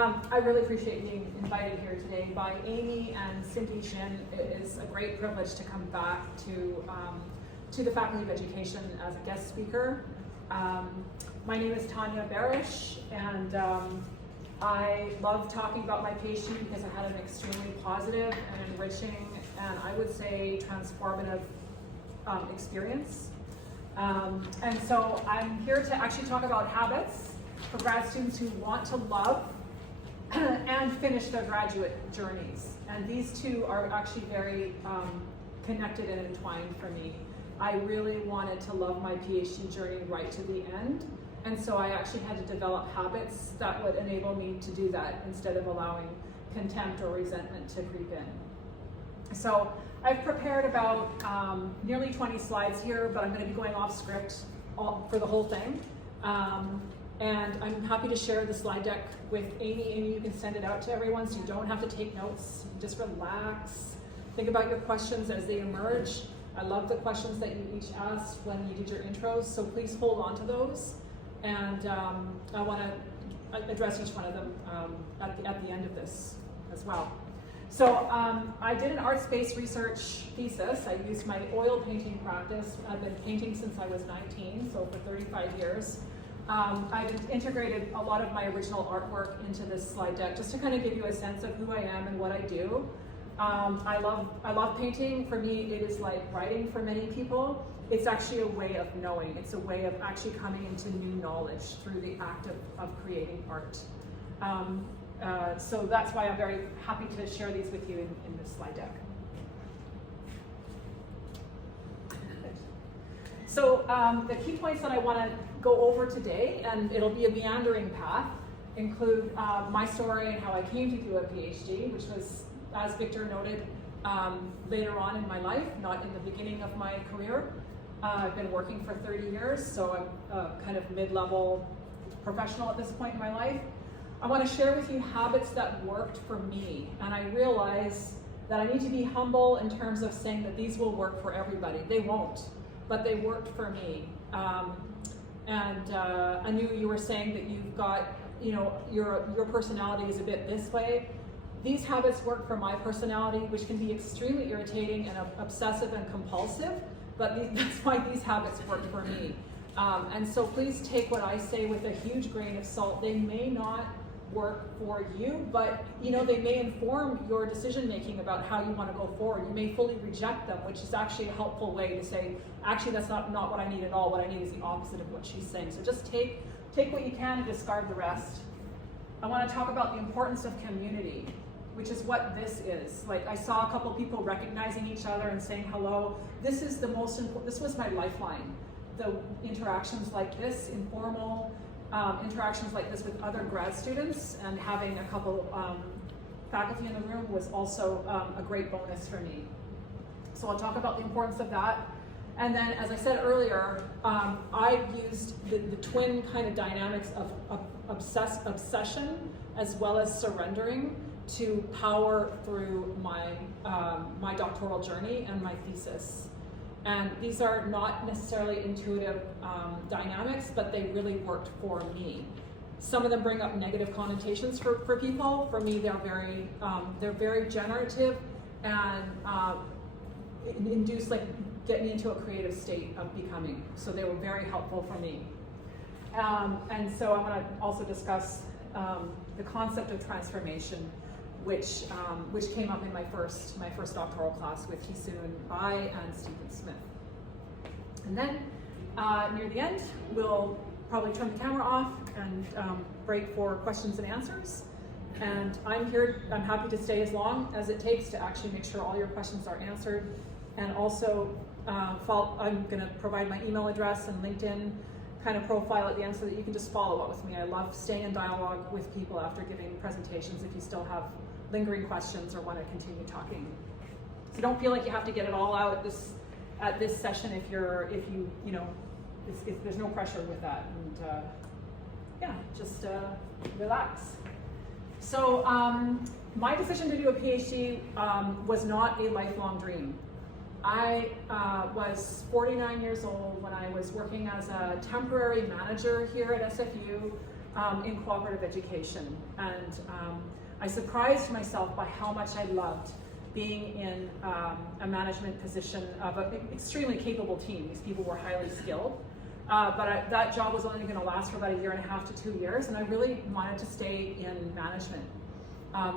I really appreciate being invited here today by Amy and Cindy Shin. It is a great privilege to come back to the Faculty of Education as a guest speaker. My name is Tanya Behrisch, and I love talking about my PhD because I had an extremely positive and enriching, and I would say transformative experience. And so I'm here to actually talk about habits for grad students who want to love and finish their graduate journeys. And these two are actually very connected and entwined for me. I really wanted to love my PhD journey right to the end. And so I actually had to develop habits that would enable me to do that instead of allowing contempt or resentment to creep in. So I've prepared about nearly 20 slides here, but I'm going to be going off script for the whole thing. And I'm happy to share the slide deck with Amy. Amy, you can send it out to everyone so you don't have to take notes. Just relax. Think about your questions as they emerge. I love the questions that you each asked when you did your intros, so please hold on to those. And I want to address each one of them at the end of this as well. So I did an arts-based research thesis. I used my oil painting practice. I've been painting since I was 19, so for 35 years. I've integrated a lot of my original artwork into this slide deck just to kind of give you a sense of who I am and what I do. I love painting. For me, it is like writing for many people. It's actually a way of knowing. It's a way of actually coming into new knowledge through the act of creating art. So that's why I'm very happy to share these with you in this slide deck. So the key points that I want to go over today, and it'll be a meandering path, include my story and how I came to do a PhD, which was, as Victor noted, later on in my life, not in the beginning of my career. I've been working for 30 years, so I'm a kind of mid-level professional at this point in my life. I want to share with you habits that worked for me, and I realize that I need to be humble in terms of saying that these will work for everybody. They won't, but they worked for me. I knew you were saying that you've got, your personality is a bit this way. These habits work for my personality, which can be extremely irritating and obsessive and compulsive, but that's why these habits work for me. And so please take what I say with a huge grain of salt. They may not work for you, but they may inform your decision making about how you want to go forward. You may fully reject them, which is actually a helpful way to say, actually that's not what I need at all. What I need is the opposite of what she's saying. So just take what you can and discard the rest. I want to talk about the importance of community, which is what this is. Like, I saw a couple people recognizing each other and saying hello. This is the most important. This was my lifeline. The interactions like this, informal interactions like this with other grad students, and having a couple faculty in the room was also a great bonus for me. So I'll talk about the importance of that. And then, as I said earlier, I used the twin kind of dynamics of obsession as well as surrendering to power through my doctoral journey and my thesis. And these are not necessarily intuitive dynamics, but they really worked for me. Some of them bring up negative connotations for people. For me, they're very generative and induce, like, get me into a creative state of becoming. So they were very helpful for me. And so I want to also discuss the concept of transformation, which came up in my first doctoral class with Hisoon Bai and Stephen Smith. And then near the end, we'll probably turn the camera off and break for questions and answers. And I'm happy to stay as long as it takes to actually make sure all your questions are answered. And also, I'm going to provide my email address and LinkedIn kind of profile at the end so that you can just follow up with me. I love staying in dialogue with people after giving presentations if you still have lingering questions or want to continue talking. So don't feel like you have to get it all out at this session if there's no pressure with that. And just relax. So my decision to do a PhD was not a lifelong dream. I was 49 years old when I was working as a temporary manager here at SFU in cooperative education. And I surprised myself by how much I loved being in a management position of an extremely capable team. These people were highly skilled. But that job was only going to last for about 1.5 to 2 years, and I really wanted to stay in management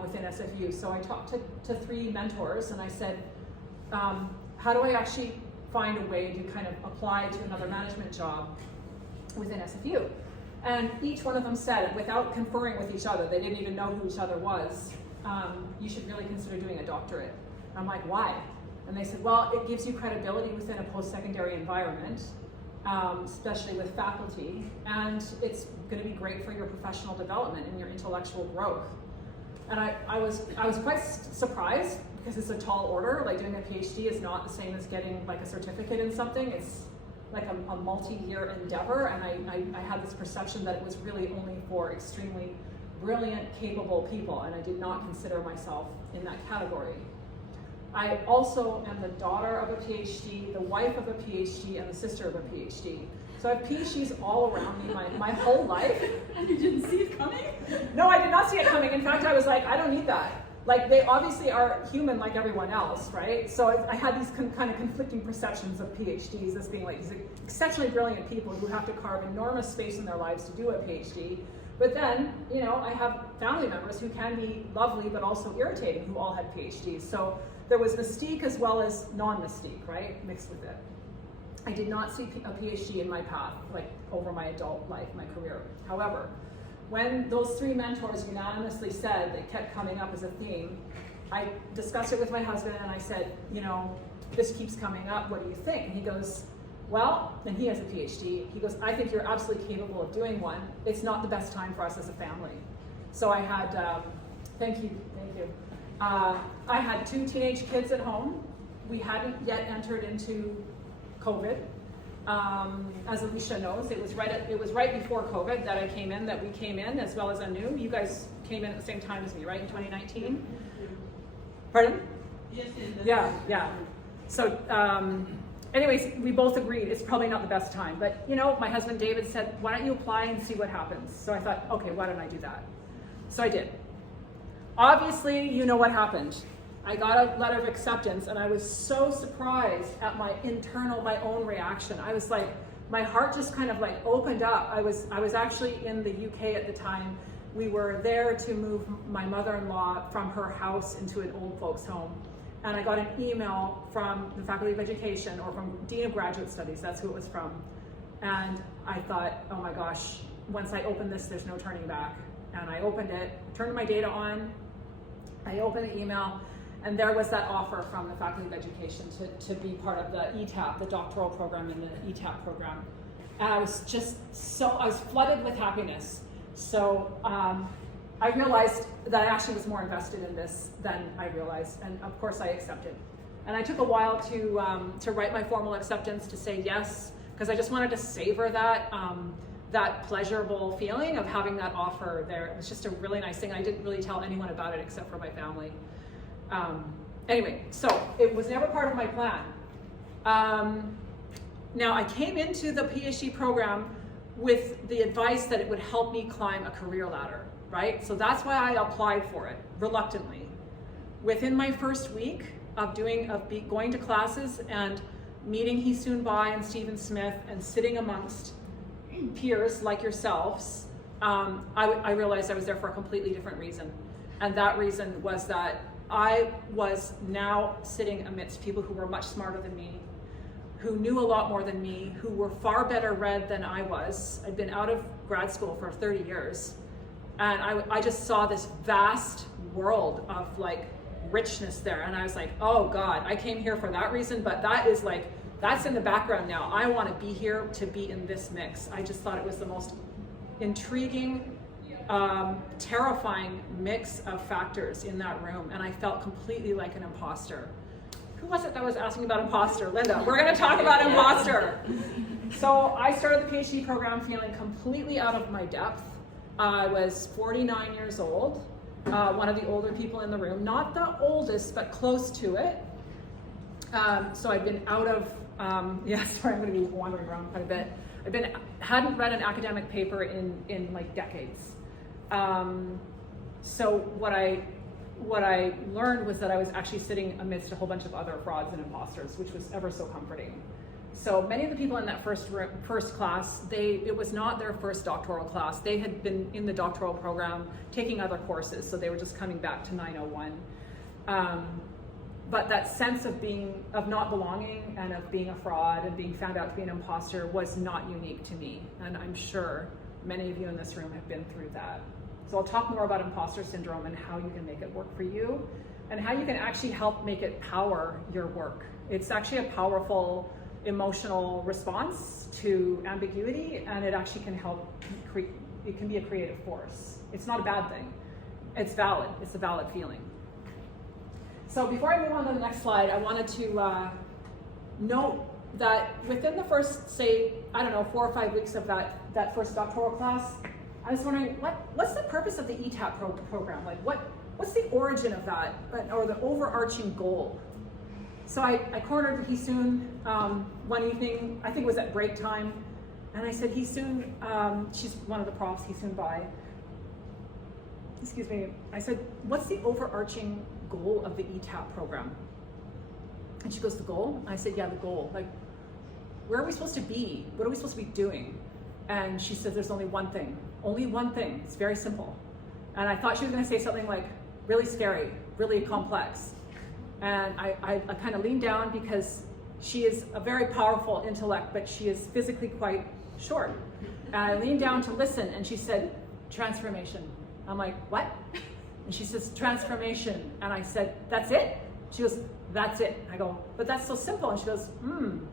within SFU. So I talked to 3 mentors, and I said, how do I actually find a way to kind of apply to another management job within SFU? And each one of them said, without conferring with each other, they didn't even know who each other was, you should really consider doing a doctorate. I'm like, why? And they said, well, it gives you credibility within a post-secondary environment, especially with faculty, and it's going to be great for your professional development and your intellectual growth. And I was quite surprised, because it's a tall order. Like, doing a PhD is not the same as getting like a certificate in something. It's like a multi-year endeavor, and I had this perception that it was really only for extremely brilliant, capable people, and I did not consider myself in that category. I also am the daughter of a PhD, the wife of a PhD, and the sister of a PhD. So I have PhDs all around me my whole life. And you didn't see it coming? No, I did not see it coming. In fact, I was like, I don't need that. Like, they obviously are human like everyone else, right? So I had these kind of conflicting perceptions of PhDs as being like these exceptionally brilliant people who have to carve enormous space in their lives to do a PhD. But then, you know, I have family members who can be lovely but also irritating who all had PhDs. So there was mystique as well as non-mystique, right, mixed with it. I did not see a PhD in my path, like, over my adult life, my career. However, when those 3 mentors unanimously said, they kept coming up as a theme, I discussed it with my husband and I said, you know, this keeps coming up, what do you think? And he goes, well, and he has a PhD, he goes, I think you're absolutely capable of doing one. It's not the best time for us as a family. So I had, thank you. I had 2 teenage kids at home. We hadn't yet entered into COVID. As Alicia knows, it was right before COVID that we came in, as well as Anu. You guys came in at the same time as me, right, in 2019? Pardon? Yes. Yeah. So, anyways, we both agreed it's probably not the best time. But, you know, my husband David said, why don't you apply and see what happens? So I thought, okay, why don't I do that? So I did. Obviously, you know what happened. I got a letter of acceptance, and I was so surprised at my own reaction. I was like, my heart just kind of like opened up. I was actually in the UK at the time. We were there to move my mother-in-law from her house into an old folks home. And I got an email from the Faculty of Education, or from Dean of Graduate Studies, that's who it was from. And I thought, oh my gosh, once I open this, there's no turning back. And I opened it, turned my data on, I opened the email, and there was that offer from the Faculty of Education to be part of the ETAP, the doctoral program in the ETAP program. And I was just I was flooded with happiness. So I realized that I actually was more invested in this than I realized, and of course I accepted. And I took a while to write my formal acceptance, to say yes, because I just wanted to savor that pleasurable feeling of having that offer there. It was just a really nice thing. I didn't really tell anyone about it except for my family. Anyway, so it was never part of my plan. Now, I came into the PhD program with the advice that it would help me climb a career ladder, right? So that's why I applied for it, reluctantly. Within my first week of going to classes and meeting He Soon Bai and Stephen Smith and sitting amongst peers like yourselves, I realized I was there for a completely different reason. And that reason was that I was now sitting amidst people who were much smarter than me, who knew a lot more than me, who were far better read than I was. I'd been out of grad school for 30 years. And I just saw this vast world of like richness there. And I was like, oh God, I came here for that reason, but that's in the background now. I want to be here to be in this mix. I just thought it was the most intriguing, terrifying mix of factors in that room, and I felt completely like an imposter. Who was it that was asking about imposter? Linda, we're going to talk about imposter. So I started the PhD program feeling completely out of my depth. I was 49 years old, one of the older people in the room, not the oldest, but close to it. So I'd been out of, sorry, I'm going to be wandering around quite a bit. hadn't read an academic paper in like decades. So what I learned was that I was actually sitting amidst a whole bunch of other frauds and imposters, which was ever so comforting. So many of the people in that first class, it was not their first doctoral class. They had been in the doctoral program taking other courses, so they were just coming back to 901. But that sense of not belonging and of being a fraud and being found out to be an imposter was not unique to me. And I'm sure many of you in this room have been through that. So I'll talk more about imposter syndrome and how you can make it work for you and how you can actually help make it power your work. It's actually a powerful emotional response to ambiguity, and it actually can help, it can be a creative force. It's not a bad thing. It's valid. It's a valid feeling. So before I move on to the next slide, I wanted to note that within the first, say, 4 or 5 weeks of that first doctoral class, I was wondering, what's the purpose of the ETAP program? Like, what's the origin of that, or the overarching goal? So I cornered Hee-Soon one evening, I think it was at break time, and I said, Hee-Soon, she's one of the profs, Hee-Soon Bai. Excuse me. I said, what's the overarching goal of the ETAP program? And she goes, the goal? I said, yeah, the goal. Like, where are we supposed to be? What are we supposed to be doing? And she said, there's only one thing. Only one thing. It's very simple. And I thought she was going to say something like really scary, really complex. And I kind of leaned down because she is a very powerful intellect, but she is physically quite short. And I leaned down to listen, and she said, transformation. I'm like, what? And she says, transformation. And I said, that's it? She goes, that's it. I go, but that's so simple. And she goes, And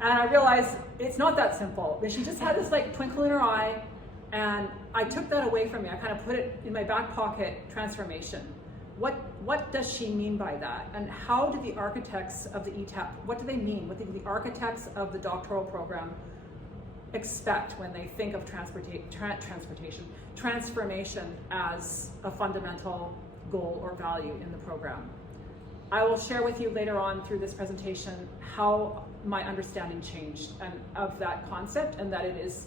I realized it's not that simple. And she just had this like twinkle in her eye, and I took that away from me. I kind of put it in my back pocket, transformation. What does she mean by that? And how do the architects of the ETAP, what do they mean? What do the architects of the doctoral program expect when they think of transformation as a fundamental goal or value in the program? I will share with you later on through this presentation how my understanding changed and of that concept, and that it's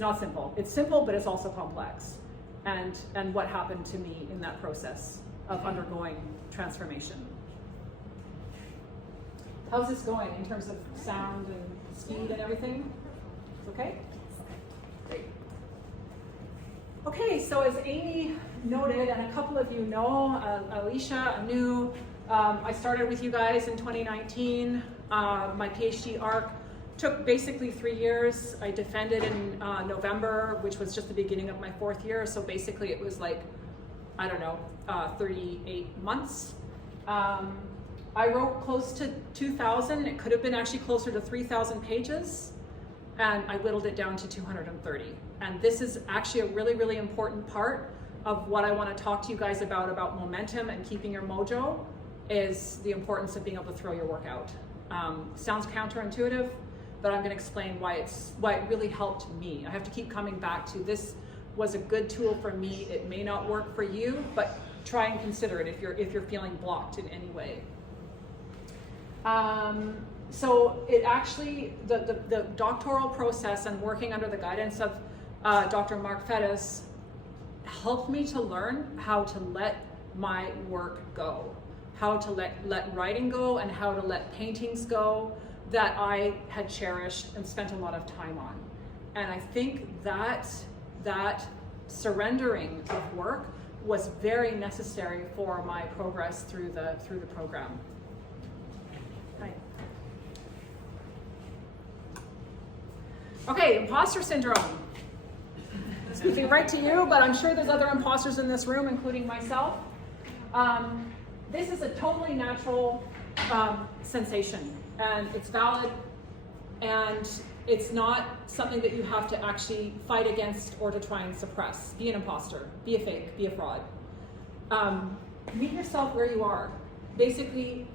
not simple. It's simple, but it's also complex, and what happened to me in that process of undergoing transformation. How's this going in terms of sound and speed and everything? It's okay? Great. Okay, so as Amy noted, and a couple of you know, Alicia, Anu, I started with you guys in 2019. My PhD arc took basically 3 years. I defended in November, which was just the beginning of my 4th year. So basically it was like, 38 months. I wrote close to 2,000. It could have been actually closer to 3,000 pages. And I whittled it down to 230. And this is actually a really, really important part of what I want to talk to you guys about momentum and keeping your mojo, is the importance of being able to throw your work out. Sounds counterintuitive, but I'm going to explain why it really helped me. I have to keep coming back to this was a good tool for me. It may not work for you, but try and consider it if you're feeling blocked in any way. So it actually, the doctoral process and working under the guidance of Dr. Mark Fettis helped me to learn how to let my work go, how to let writing go, and how to let paintings go that I had cherished and spent a lot of time on. And I think that surrendering of work was very necessary for my progress through the program. Hi. Okay, imposter syndrome. Speaking right to you, but I'm sure there's other imposters in this room, including myself. This is a totally natural sensation, and it's valid, and it's not something that you have to actually fight against or to try and suppress. Be an imposter, be a fake, be a fraud. Meet yourself where you are. Basically,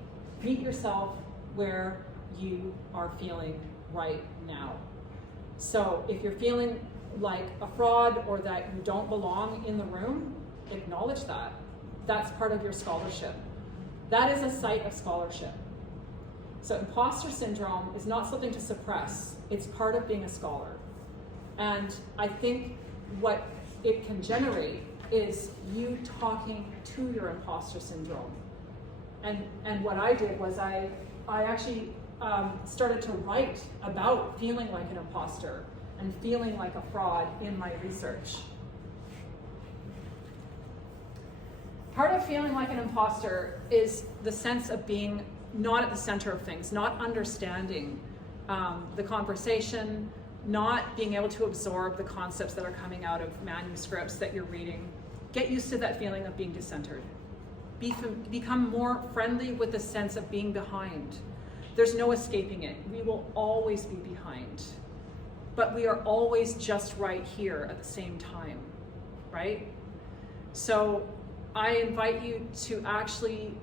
meet yourself where you are feeling right now. So if you're feeling like a fraud or that you don't belong in the room, acknowledge that. That's part of your scholarship. That is a site of scholarship. So imposter syndrome is not something to suppress. It's part of being a scholar. And I think what it can generate is you talking to your imposter syndrome. And what I did was I actually started to write about feeling like an imposter and feeling like a fraud in my research. Part of feeling like an imposter is the sense of being not at the center of things, not understanding the conversation, not being able to absorb the concepts that are coming out of manuscripts that you're reading. Get used to that feeling of being decentered. Become more friendly with the sense of being behind. There's no escaping it. We will always be behind. But we are always just right here at the same time, right? So I invite you to actually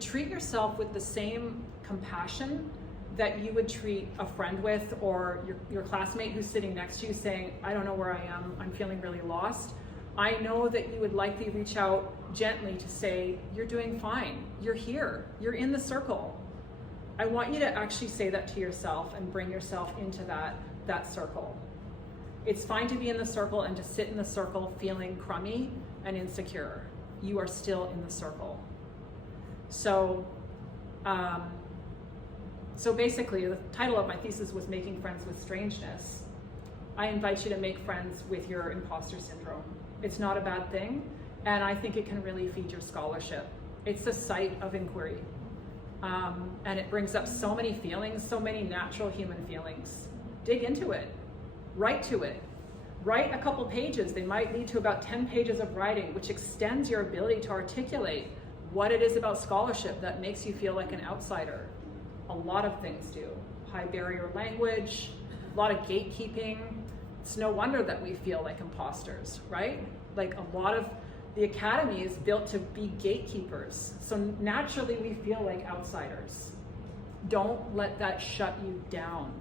treat yourself with the same compassion that you would treat a friend with, or your classmate who's sitting next to you saying, I don't know where I am, I'm feeling really lost. I know that you would likely reach out gently to say, you're doing fine, you're here, you're in the circle. I want you to actually say that to yourself and bring yourself into that circle. It's fine to be in the circle and to sit in the circle feeling crummy and insecure. You are still in the circle. So basically, the title of my thesis was Making Friends with Strangeness. I invite you to make friends with your imposter syndrome. It's not a bad thing, and I think it can really feed your scholarship. It's a site of inquiry, and it brings up so many feelings, so many natural human feelings. Dig into it, write to it. Write a couple pages. They might lead to about 10 pages of writing, which extends your ability to articulate what it is about scholarship that makes you feel like an outsider. A lot of things do. High barrier language, a lot of gatekeeping. It's no wonder that we feel like imposters, right? Like a lot of the academy is built to be gatekeepers. So naturally we feel like outsiders. Don't let that shut you down.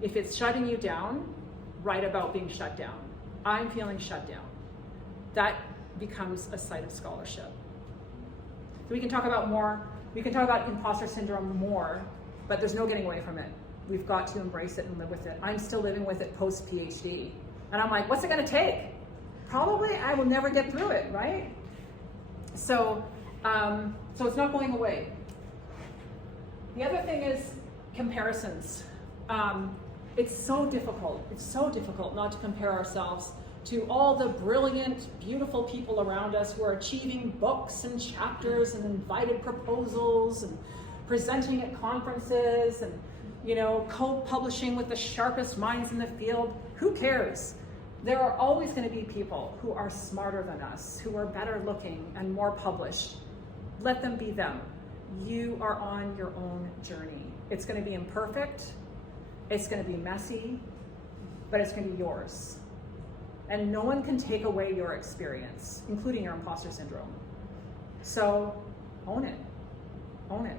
If it's shutting you down, write about being shut down. I'm feeling shut down. That becomes a site of scholarship. So we can talk about imposter syndrome more, but there's no getting away from it. We've got to embrace it and live with it. I'm still living with it post-PhD. And I'm like, what's it gonna take? Probably I will never get through it, right? So it's not going away. The other thing is comparisons. It's so difficult not to compare ourselves to all the brilliant, beautiful people around us who are achieving books and chapters and invited proposals and presenting at conferences and, co-publishing with the sharpest minds in the field. Who cares? There are always going to be people who are smarter than us, who are better looking and more published. Let them be them. You are on your own journey. It's going to be imperfect. It's going to be messy, but it's going to be yours. And no one can take away your experience, including your imposter syndrome. So own it. Own it.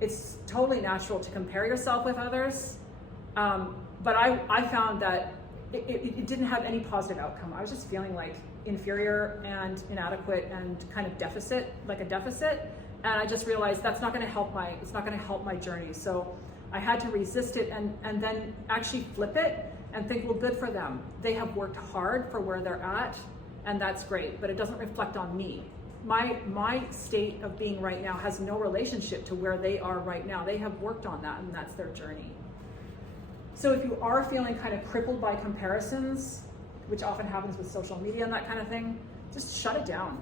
It's totally natural to compare yourself with others, but I found that it didn't have any positive outcome. I was just feeling like inferior and inadequate and kind of like a deficit, and I just realized it's not going to help my journey. So I had to resist it and then actually flip it and think, well, good for them. They have worked hard for where they're at, and that's great, but it doesn't reflect on me. My state of being right now has no relationship to where they are right now. They have worked on that, and that's their journey. So if you are feeling kind of crippled by comparisons, which often happens with social media and that kind of thing, just shut it down.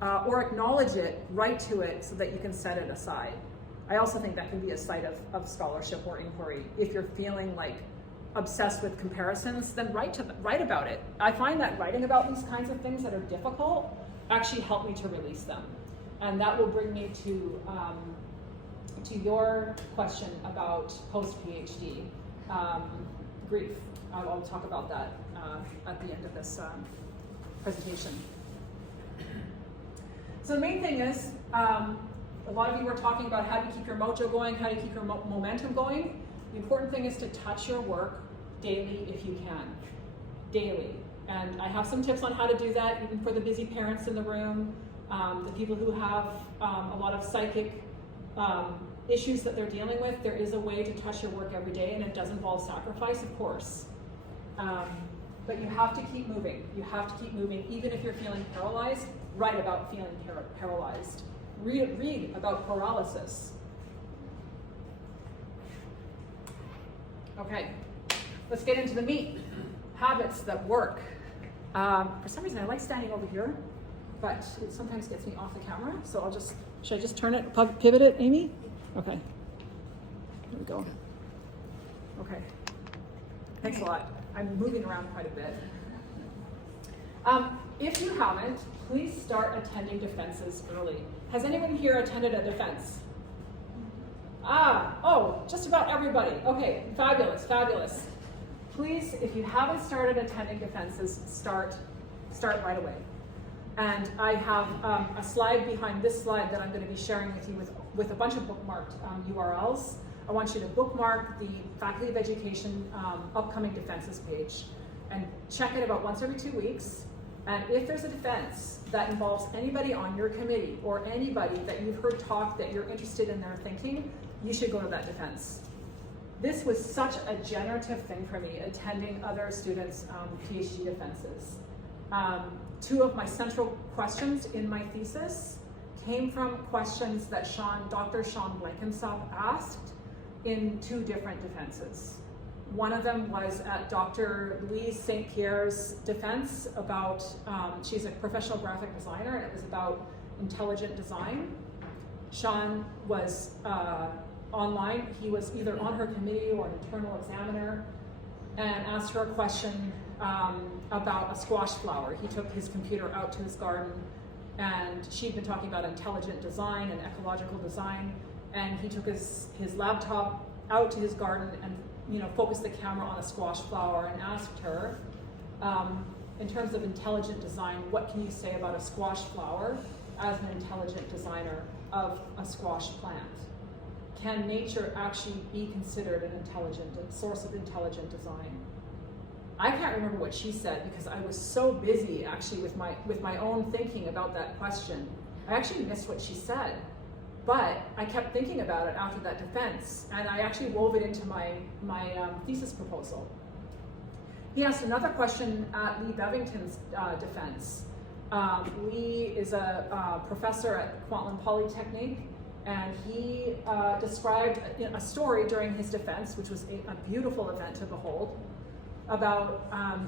Or acknowledge it, write to it so that you can set it aside. I also think that can be a site of scholarship or inquiry. If you're feeling like obsessed with comparisons, then write about it. I find that writing about these kinds of things that are difficult actually help me to release them. And that will bring me to your question about post-PhD grief. I'll talk about that at the end of this presentation. So the main thing is, a lot of you were talking about how to keep your mojo going, how to keep your momentum going. The important thing is to touch your work daily if you can. Daily. And I have some tips on how to do that, even for the busy parents in the room, the people who have a lot of psychic issues that they're dealing with, there is a way to touch your work every day, and it does involve sacrifice, of course. But you have to keep moving. You have to keep moving, even if you're feeling paralyzed. Write about feeling paralyzed. Read about paralysis. Okay, let's get into the meat. Habits that work. For some reason, I like standing over here, but it sometimes gets me off the camera. So should I just turn it, pivot it, Amy? Okay, there we go. Okay, thanks a lot. I'm moving around quite a bit. If you haven't, please start attending defenses early. Has anyone here attended a defense? Just about everybody. Okay, fabulous, fabulous. Please, if you haven't started attending defenses, start right away. And I have a slide behind this slide that I'm going to be sharing with you with a bunch of bookmarked URLs. I want you to bookmark the Faculty of Education upcoming defenses page and check it about once every 2 weeks. And if there's a defense that involves anybody on your committee or anybody that you've heard talk that you're interested in their thinking, you should go to that defense. This was such a generative thing for me, attending other students' PhD defenses. 2 of my central questions in my thesis came from questions that Dr. Sean Blenkinsop asked in 2 different defenses. One of them was at Dr. Louise St. Pierre's defense about, she's a professional graphic designer, and it was about intelligent design. Sean was online. He was either on her committee or an internal examiner, and asked her a question about a squash flower. He took his computer out to his garden, and she'd been talking about intelligent design and ecological design, and he took his laptop out to his garden and focused the camera on a squash flower and asked her, in terms of intelligent design, what can you say about a squash flower as an intelligent designer of a squash plant? Can nature actually be considered a source of intelligent design? I can't remember what she said because I was so busy actually with my own thinking about that question. I actually missed what she said, but I kept thinking about it after that defense, and I actually wove it into my thesis proposal. He asked another question at Lee Bevington's defense. Lee is a professor at Kwantlen Polytechnique, and he described a story during his defense, which was a beautiful event to behold, about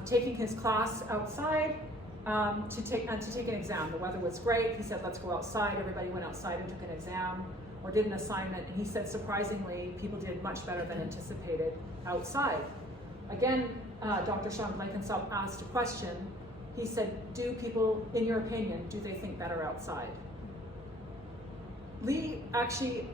taking his class outside to take an exam. The weather was great. He said, let's go outside. Everybody went outside and took an exam or did an assignment. And he said, surprisingly, people did much better than anticipated outside. Again, Dr. Sean Blenkinsop asked a question. He said, do people, in your opinion, do they think better outside? Lee actually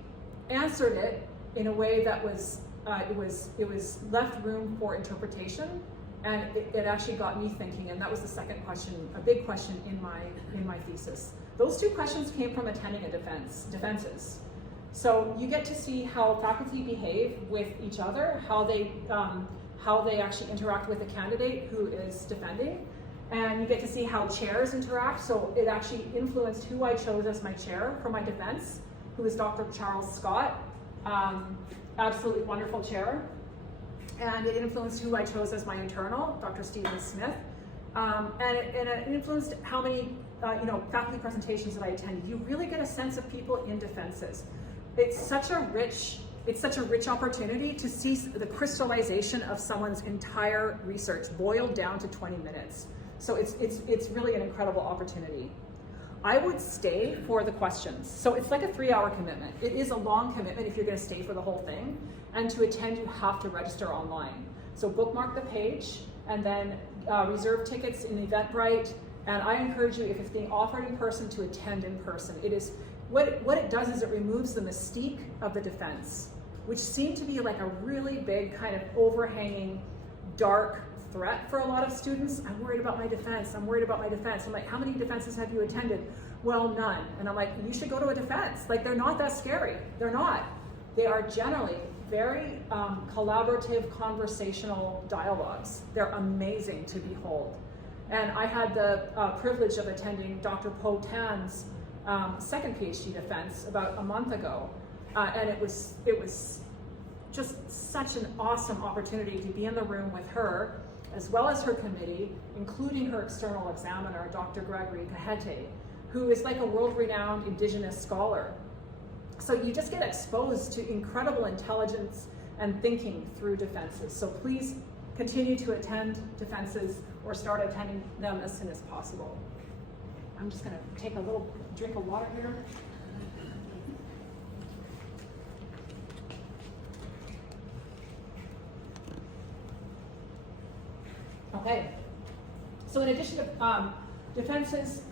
answered it in a way that was, it was left room for interpretation, and it actually got me thinking, and that was the second question, a big question in my thesis. Those 2 questions came from attending a defenses. So you get to see how faculty behave with each other, how they actually interact with the candidate who is defending, and you get to see how chairs interact. So it actually influenced who I chose as my chair for my defense, who is Dr. Charles Scott, absolutely wonderful chair. And it influenced who I chose as my internal, Dr. Stephen Smith. And it influenced how many faculty presentations that I attended. You really get a sense of people in defenses. It's such a rich opportunity to see the crystallization of someone's entire research boiled down to 20 minutes. So it's really an incredible opportunity. I would stay for the questions. So it's like a 3-hour commitment. It is a long commitment if you're going to stay for the whole thing. And to attend, you have to register online. So bookmark the page and then reserve tickets in Eventbrite. And I encourage you, if it's being offered in person, to attend in person. It is what it does is it removes the mystique of the defense, which seemed to be like a really big kind of overhanging dark threat for a lot of students. I'm worried about my defense. I'm worried about my defense. I'm like, how many defenses have you attended? Well, none. And I'm like, you should go to a defense. Like, they're not that scary. They're not. They are generally very collaborative, conversational dialogues. They're amazing to behold. And I had the privilege of attending Dr. Po Tan's second PhD defense about a month ago. And it was just such an awesome opportunity to be in the room with her, as well as her committee, including her external examiner, Dr. Gregory Kahete, who is like a world-renowned Indigenous scholar. So you just get exposed to incredible intelligence and thinking through defenses. So please continue to attend defenses or start attending them as soon as possible. I'm just gonna take a little drink of water here. Okay, so in addition to defenses,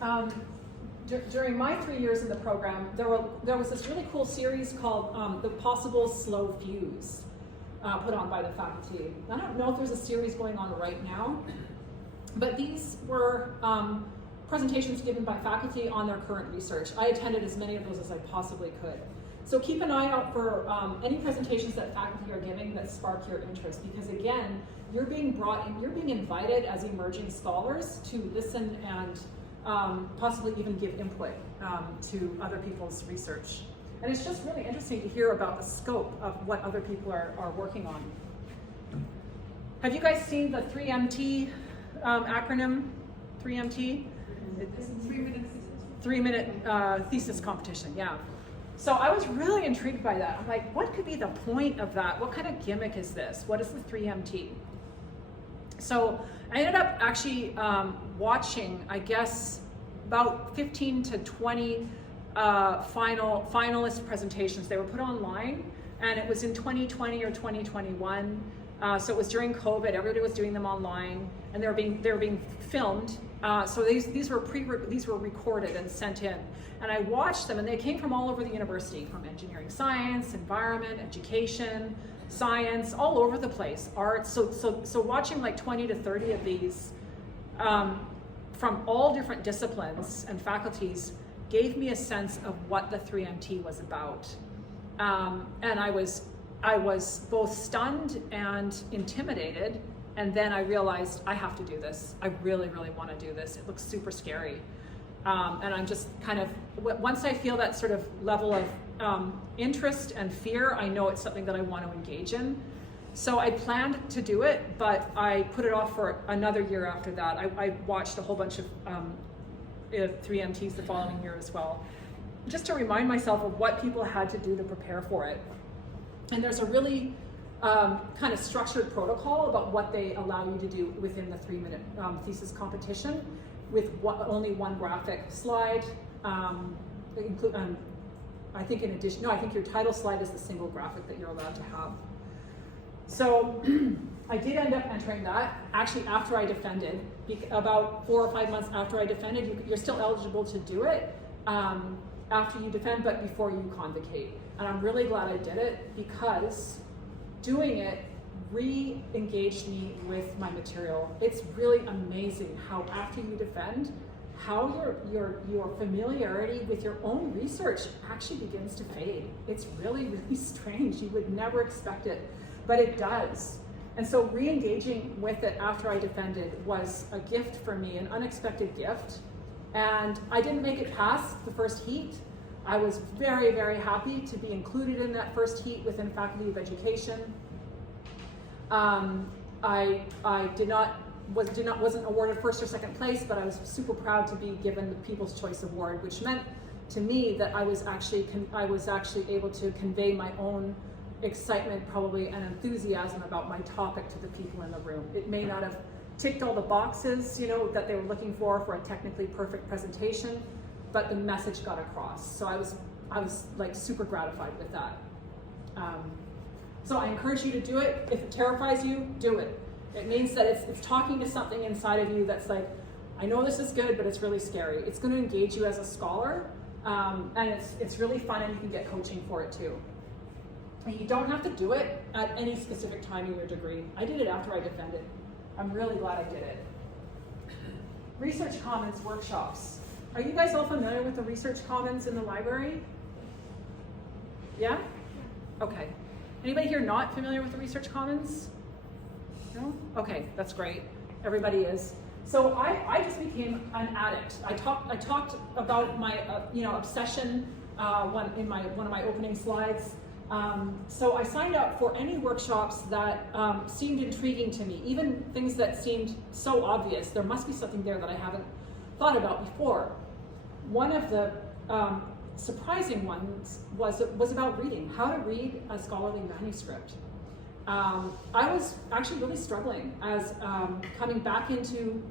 during my 3 years in the program, there was this really cool series called The Possible Slow Fuse, put on by the faculty. I don't know if there's a series going on right now, but these were presentations given by faculty on their current research. I attended as many of those as I possibly could. So keep an eye out for any presentations that faculty are giving that spark your interest, because again, you're being brought in, you're being invited as emerging scholars to listen and possibly even give input to other people's research. And it's just really interesting to hear about the scope of what other people are working on. Have you guys seen the 3MT acronym? 3MT? 3-minute thesis competition, yeah. So I was really intrigued by that. I'm like, what could be the point of that? What kind of gimmick is this? What is the 3MT? So I ended up actually watching, I guess, about 15 to 20 finalist presentations. They were put online, and it was in 2020 or 2021. So it was during COVID. Everybody was doing them online, and they were being filmed. So these were recorded and sent in, and I watched them, and they came from all over the university, from engineering science, environment, education, science, all over the place, arts. So watching like 20 to 30 of these from all different disciplines and faculties gave me a sense of what the 3MT was about, and I was both stunned and intimidated. And then I realized I have to do this. I really, really want to do this. It looks super scary. And I'm just kind of, once I feel that sort of level of interest and fear, I know it's something that I want to engage in. So I planned to do it, but I put it off for another year after that. I watched a whole bunch of 3MTs the following year as well, just to remind myself of what people had to do to prepare for it. And there's a really kind of structured protocol about what they allow you to do within the 3-minute thesis competition, with only one graphic slide. I think in addition, no, I think your title slide is the single graphic that you're allowed to have. So I did end up entering that actually after I defended, about 4 or 5 months after I defended. You're still eligible to do it after you defend, but before you convocate. And I'm really glad I did it, because doing it re-engaged me with my material. It's really amazing how after you defend, how your familiarity with your own research actually begins to fade. It's really, really strange. You would never expect it, but it does. And so re-engaging with it after I defended was a gift for me, an unexpected gift. And I didn't make it past the first heat. I was very, very happy to be included in that first heat within Faculty of Education. I wasn't awarded first or second place, but I was super proud to be given the People's Choice Award, which meant to me that I was actually able to convey my own excitement, probably, and enthusiasm about my topic to the people in the room. It may not have ticked all the boxes, that they were looking for a technically perfect presentation, but the message got across. So I was like super gratified with that. So I encourage you to do it. If it terrifies you, do it. It means that it's talking to something inside of you that's like, I know this is good, but it's really scary. It's going to engage you as a scholar, and it's really fun, and you can get coaching for it too. And you don't have to do it at any specific time in your degree. I did it after I defended. I'm really glad I did it. Research Commons workshops. Are you guys all familiar with the Research Commons in the library? Yeah? Okay. Anybody here not familiar with the Research Commons? No? Okay, that's great. Everybody is. So I just became an addict. I talked about my obsession one of my opening slides. So I signed up for any workshops that seemed intriguing to me, even things that seemed so obvious. There must be something there that I haven't thought about before. One of the surprising ones was about reading, how to read a scholarly manuscript. I was actually really struggling as coming back into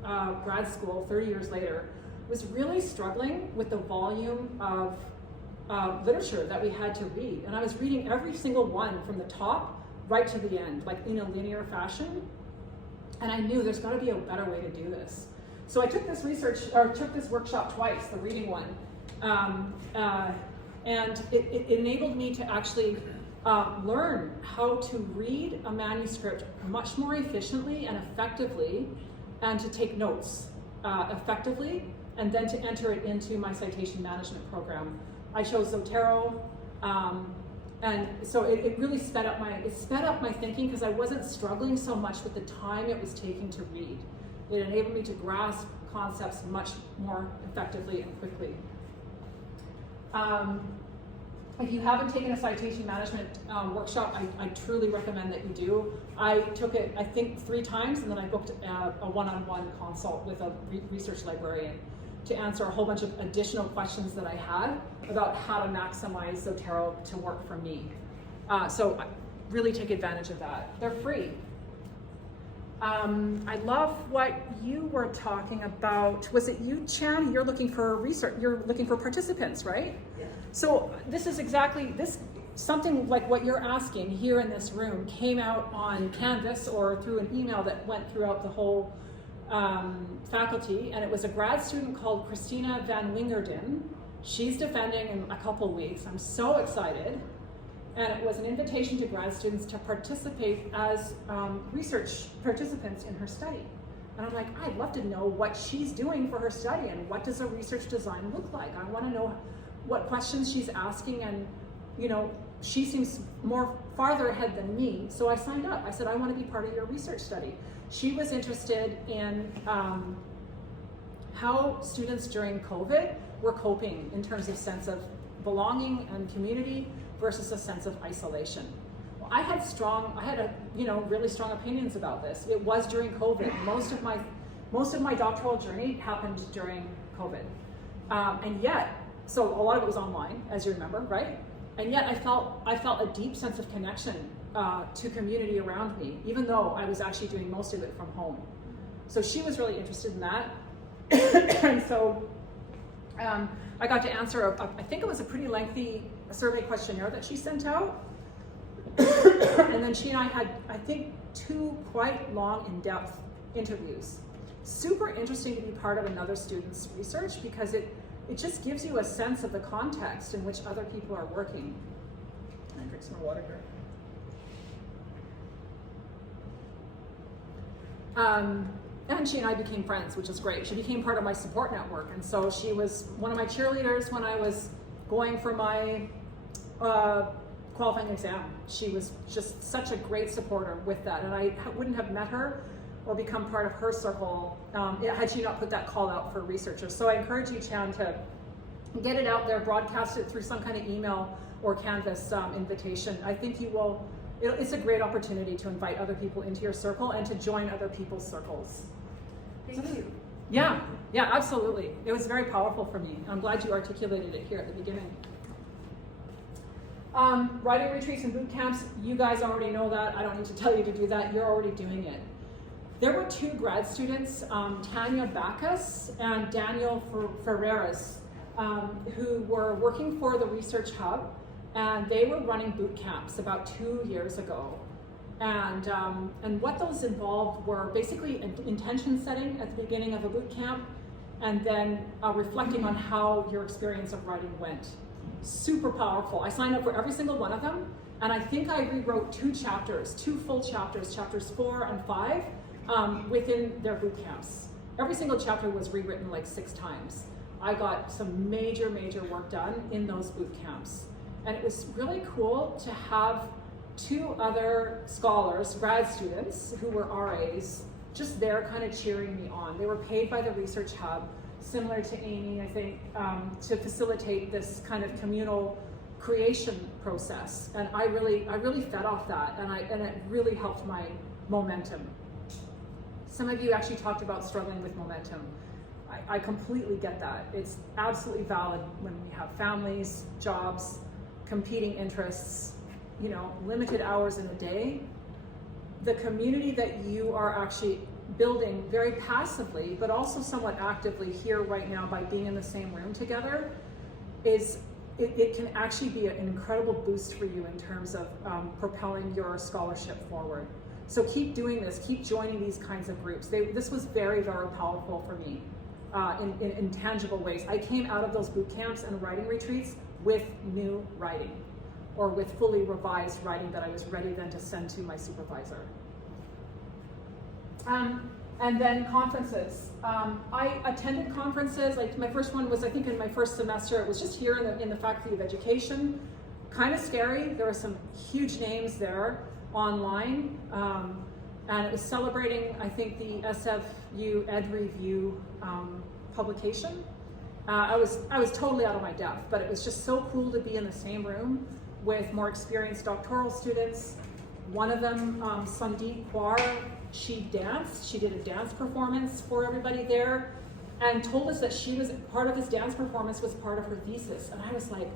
grad school 30 years later, was really struggling with the volume of literature that we had to read. And I was reading every single one from the top right to the end, like in a linear fashion. And I knew there's gotta be a better way to do this. So I took this workshop twice, the reading one. And it enabled me to actually learn how to read a manuscript much more efficiently and effectively, and to take notes effectively, and then to enter it into my citation management program. I chose Zotero, and so it really sped up my thinking, because I wasn't struggling so much with the time it was taking to read. It enabled me to grasp concepts much more effectively and quickly. If you haven't taken a citation management workshop, I truly recommend that you do. I took it, I think, 3 times, and then I booked a one-on-one consult with a research librarian to answer a whole bunch of additional questions that I had about how to maximize Zotero to work for me. So really take advantage of that. They're free. I love what you were talking about. Was it you, Chan? You're looking for research, you're looking for participants, right? Yeah. So this is exactly this, something like what you're asking here in this room came out on Canvas or through an email that went throughout the whole faculty, and it was a grad student called Christina Van Wingerden. She's defending in a couple weeks. I'm so excited. And it was an invitation to grad students to participate as research participants in her study. And I'm like, I'd love to know what she's doing for her study, and what does a research design look like? I want to know what questions she's asking, and you know, she seems more farther ahead than me. So I signed up. I said, I want to be part of your research study. She was interested in how students during COVID were coping in terms of sense of belonging and community versus a sense of isolation. Well, I had really strong opinions about this. It was during COVID. Most of my doctoral journey happened during COVID. And yet, so a lot of it was online, as you remember, right? And yet I felt a deep sense of connection to community around me, even though I was actually doing most of it from home. So she was really interested in that. And so I got to answer, I think it was a pretty lengthy survey questionnaire that she sent out. And then she and I had, I think, 2 quite long, in-depth interviews. Super interesting to be part of another student's research, because it just gives you a sense of the context in which other people are working. Can I drink some more water here? And she and I became friends, which is great. She became part of my support network, and so she was one of my cheerleaders when I was going for my qualifying exam. She was just such a great supporter with that, and I wouldn't have met her or become part of her circle had she not put that call out for researchers. So I encourage you, Chan, to get it out there, broadcast it through some kind of email or Canvas invitation. I think you will. It's a great opportunity to invite other people into your circle and to join other people's circles. Thank you. Yeah, absolutely. It was very powerful for me. I'm glad you articulated it here at the beginning. Writing retreats and boot camps, you guys already know that. I don't need to tell you to do that. You're already doing it. There were 2 grad students, Tanya Behrisch and Daniel Ferreras, who were working for the Research Hub, and they were running boot camps about 2 years ago. And what those involved were basically intention setting at the beginning of a boot camp, and then reflecting on how your experience of writing went. Super powerful. I signed up for every single one of them, and I think I rewrote 2 full chapters, chapters 4 and 5, within their boot camps. Every single chapter was rewritten like 6 times. I got some major work done in those boot camps. And it was really cool to have 2 other scholars, grad students, who were RAs, just there kind of cheering me on. They were paid by the Research Hub, similar to Amy, I think, to facilitate this kind of communal creation process. And I really fed off that, and it really helped my momentum. Some of you actually talked about struggling with momentum. I completely get that. It's absolutely valid when we have families, jobs, competing interests, you know, limited hours in a day. The community that you are actually building very passively, but also somewhat actively here right now by being in the same room together, it can actually be an incredible boost for you in terms of propelling your scholarship forward. So keep doing this, keep joining these kinds of groups. This was very, very powerful for me in tangible ways. I came out of those boot camps and writing retreats with new writing, or with fully revised writing that I was ready then to send to my supervisor. And then conferences. I attended conferences. Like my first one was, I think, in my first semester. It was just here in the Faculty of Education. Kind of scary. There were some huge names there online, and it was celebrating, I think, the SFU Ed Review publication. I was totally out of my depth, but it was just so cool to be in the same room with more experienced doctoral students. One of them, Sandeep Kaur, she danced. She did a dance performance for everybody there, and told us that part of his dance performance was part of her thesis. And I was like,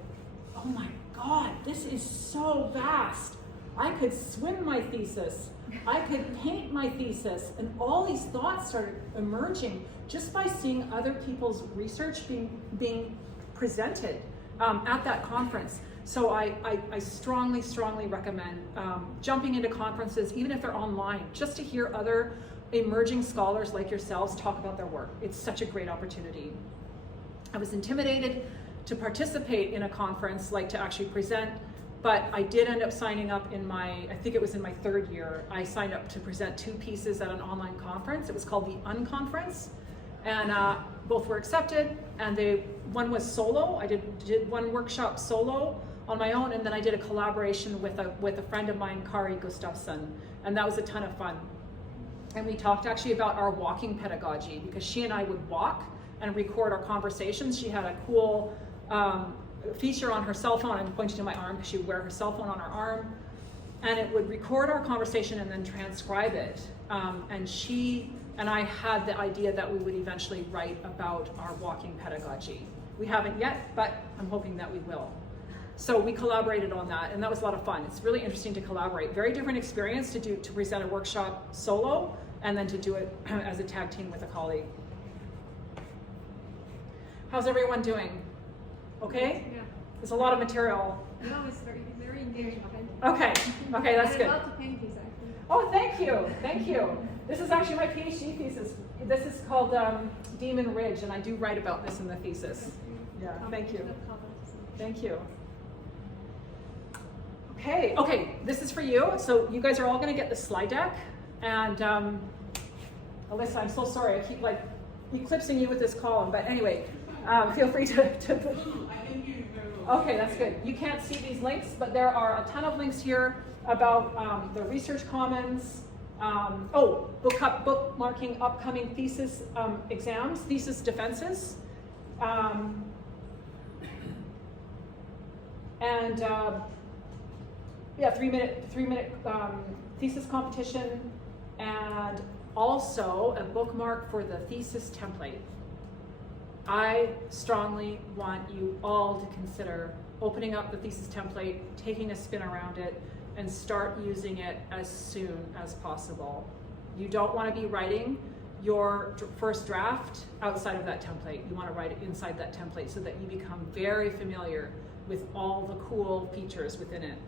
oh my God, this is so vast. I could swim my thesis. I could paint my thesis. And all these thoughts started emerging just by seeing other people's research being presented at that conference. So I strongly, strongly recommend jumping into conferences, even if they're online, just to hear other emerging scholars like yourselves talk about their work. It's such a great opportunity. I was intimidated to participate in a conference, like to actually present, but I did end up signing up I think it was in my third year, I signed up to present 2 pieces at an online conference. It was called the Unconference, and both were accepted, and one was solo. I did one workshop solo on my own, and then I did a collaboration with a friend of mine, Kari Gustafsson, and that was a ton of fun. And we talked actually about our walking pedagogy, because she and I would walk and record our conversations. She had a cool feature on her cell phone. I'm pointing to my arm because she would wear her cell phone on her arm, and it would record our conversation and then transcribe it. And she and I had the idea that we would eventually write about our walking pedagogy. We haven't yet, but I'm hoping that we will. So we collaborated on that, and that was a lot of fun. It's really interesting to collaborate. Very different experience to present a workshop solo, and then to do it as a tag team with a colleague. How's everyone doing? Okay? Yeah. There's a lot of material. No, it's very, very engaging. Okay, that's good. I love to paint these, actually. Oh, thank you. This is actually my PhD thesis. This is called Demon Ridge, and I do write about this in the thesis. Yeah, thank you. Thank you. Okay, this is for you. So you guys are all gonna get the slide deck, and Alyssa, I'm so sorry, I keep like eclipsing you with this column, but anyway, feel free to put. Okay, that's good. You can't see these links, but there are a ton of links here about the Research Commons, bookmarking upcoming thesis exams, thesis defenses, and 3-minute thesis competition, and also a bookmark for the thesis template. I strongly want you all to consider opening up the thesis template, taking a spin around it, and start using it as soon as possible. You don't want to be writing your first draft outside of that template. You want to write it inside that template so that you become very familiar with all the cool features within it.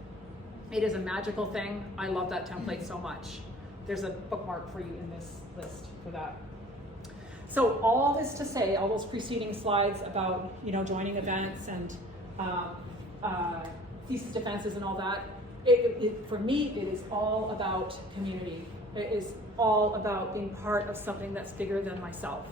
It is a magical thing. I love that template so much. There's a bookmark for you in this list for that. So all this to say, all those preceding slides about joining events and thesis defenses and all that, for me, it is all about community. It is all about being part of something that's bigger than myself.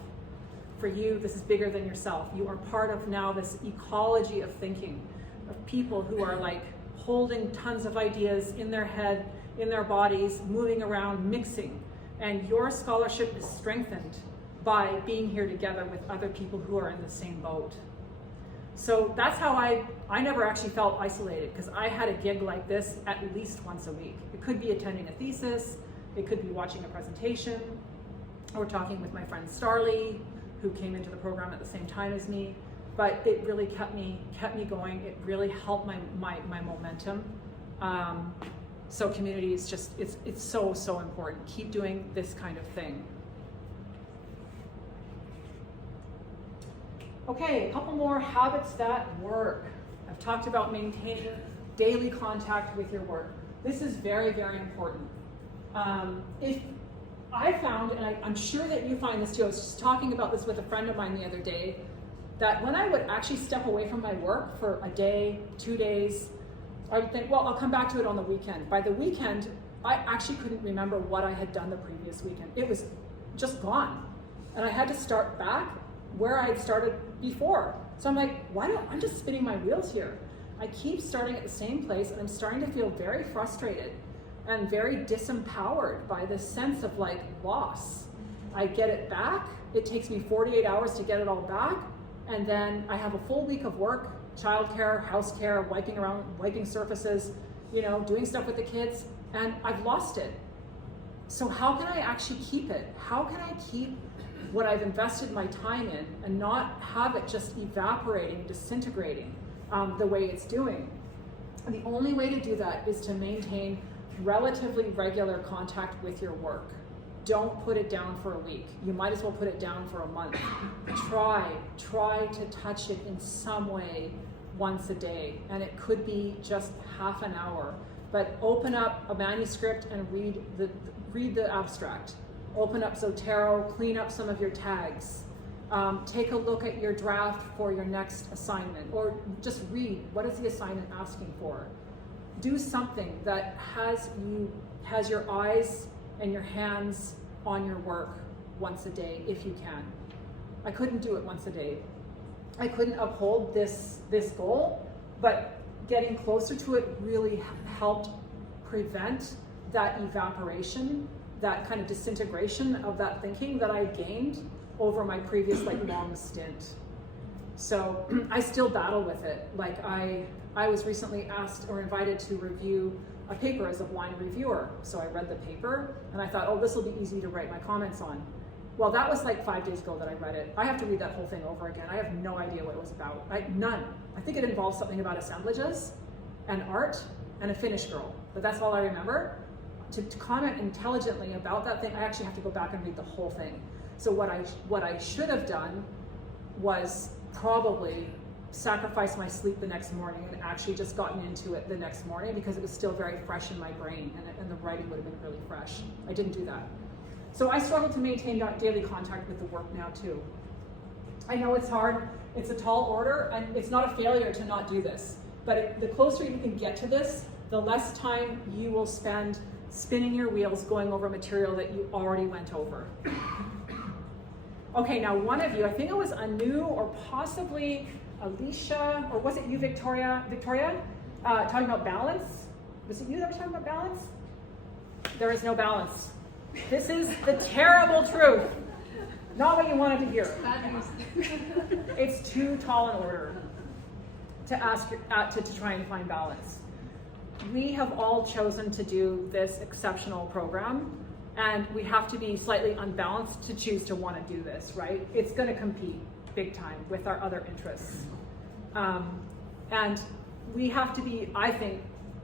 For you, this is bigger than yourself. You are part of now this ecology of thinking, of people who are like holding tons of ideas in their head, in their bodies, moving around, mixing. And your scholarship is strengthened by being here together with other people who are in the same boat. So that's how I never actually felt isolated, because I had a gig like this at least once a week. It could be attending a thesis, it could be watching a presentation, or talking with my friend Starlee, who came into the program at the same time as me. But it really kept me going. It really helped my momentum. So community is just, it's so important. Keep doing this kind of thing. Okay, a couple more habits that work. I've talked about maintaining daily contact with your work. This is very important. If I found, and I'm sure that you find this too, I was just talking about this with a friend of mine the other day, that when I would actually step away from my work for a day, 2 days, I would think, well, I'll come back to it on the weekend. By the weekend, I actually couldn't remember what I had done the previous weekend. It was just gone. And I had to start back where I had started before. So I'm like, I'm just spinning my wheels here. I keep starting at the same place, and I'm starting to feel very frustrated and very disempowered by this sense of like loss. I get it back. It takes me 48 hours to get it all back. And then I have a full week of work, childcare, house care, wiping surfaces, doing stuff with the kids, and I've lost it. So how can I actually keep it? How can I keep what I've invested my time in and not have it just evaporating, disintegrating the way it's doing? And the only way to do that is to maintain relatively regular contact with your work. Don't put it down for a week. You might as well put it down for a month. Try to touch it in some way once a day, and it could be just half an hour. But open up a manuscript and read the abstract. Open up Zotero, clean up some of your tags. Take a look at your draft for your next assignment, or just read, what is the assignment asking for? Do something that has your eyes and your hands on your work once a day, if you can. I couldn't do it once a day. I couldn't uphold this goal, but getting closer to it really helped prevent that evaporation, that kind of disintegration of that thinking that I gained over my previous long stint. So I still battle with it. Like I was recently asked or invited to review a paper as a blind reviewer. So I read the paper and I thought, oh, this will be easy to write my comments on. Well, that was 5 days ago that I read it. I have to read that whole thing over again. I have no idea what it was about. None. I think it involves something about assemblages and art and a Finnish girl, but that's all I remember. To comment intelligently about that thing, I actually have to go back and read the whole thing. So what I should have done was probably sacrifice my sleep the next morning and actually just gotten into it the next morning, because it was still very fresh in my brain, and the writing would have been really fresh. I didn't do that. So I struggle to maintain daily contact with the work now too. I know it's hard, it's a tall order, and it's not a failure to not do this, but the closer you can get to this, the less time you will spend spinning your wheels going over material that you already went over. Okay, now one of you, I think it was Anu or possibly Alicia, or was it you, Victoria, talking about balance? Was it you that was talking about balance? There is no balance. This is the terrible truth. Not what you wanted to hear. It's too tall an order to ask to try and find balance. We have all chosen to do this exceptional program, and we have to be slightly unbalanced to choose to want to do this, right? It's going to compete big time with our other interests. And we have to be, I think,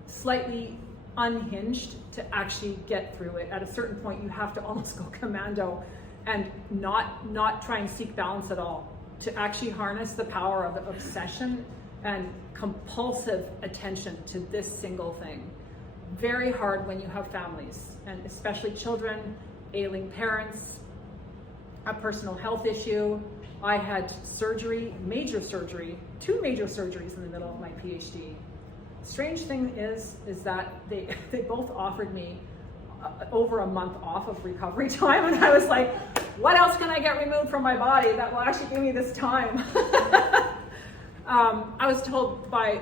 slightly unhinged to actually get through it. At a certain point, you have to almost go commando and not try and seek balance at all, to actually harness the power of obsession and compulsive attention to this single thing. Very hard when you have families, and especially children, ailing parents, a personal health issue. I had surgery, major surgery, 2 major surgeries in the middle of my PhD. Strange thing is that they both offered me over a month off of recovery time, and I was like, what else can I get removed from my body that will actually give me this time? I was told by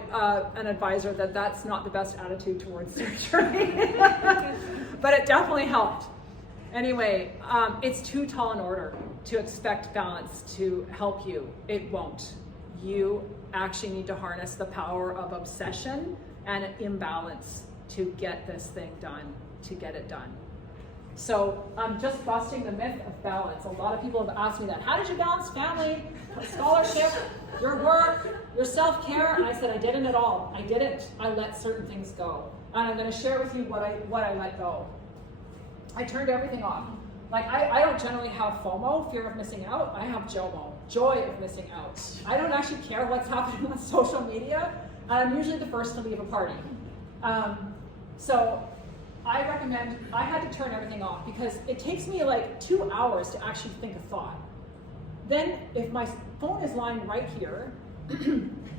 an advisor that that's not the best attitude towards surgery, but it definitely helped. Anyway, it's too tall an order to expect balance to help you. It won't. You actually need to harness the power of obsession and imbalance to get this thing done, to get it done. So I'm just busting the myth of balance. A lot of people have asked me that. How did you balance family, scholarship, your work, your self-care? And I said, I didn't at all. I didn't. I let certain things go. And I'm going to share with you what I let go. I turned everything off. Like, I don't generally have FOMO, fear of missing out. I have JOMO, joy of missing out. I don't actually care what's happening on social media. And I'm usually the first to leave a party. So I recommend, I had to turn everything off because it takes me like 2 hours to actually think a thought. Then if my phone is lying right here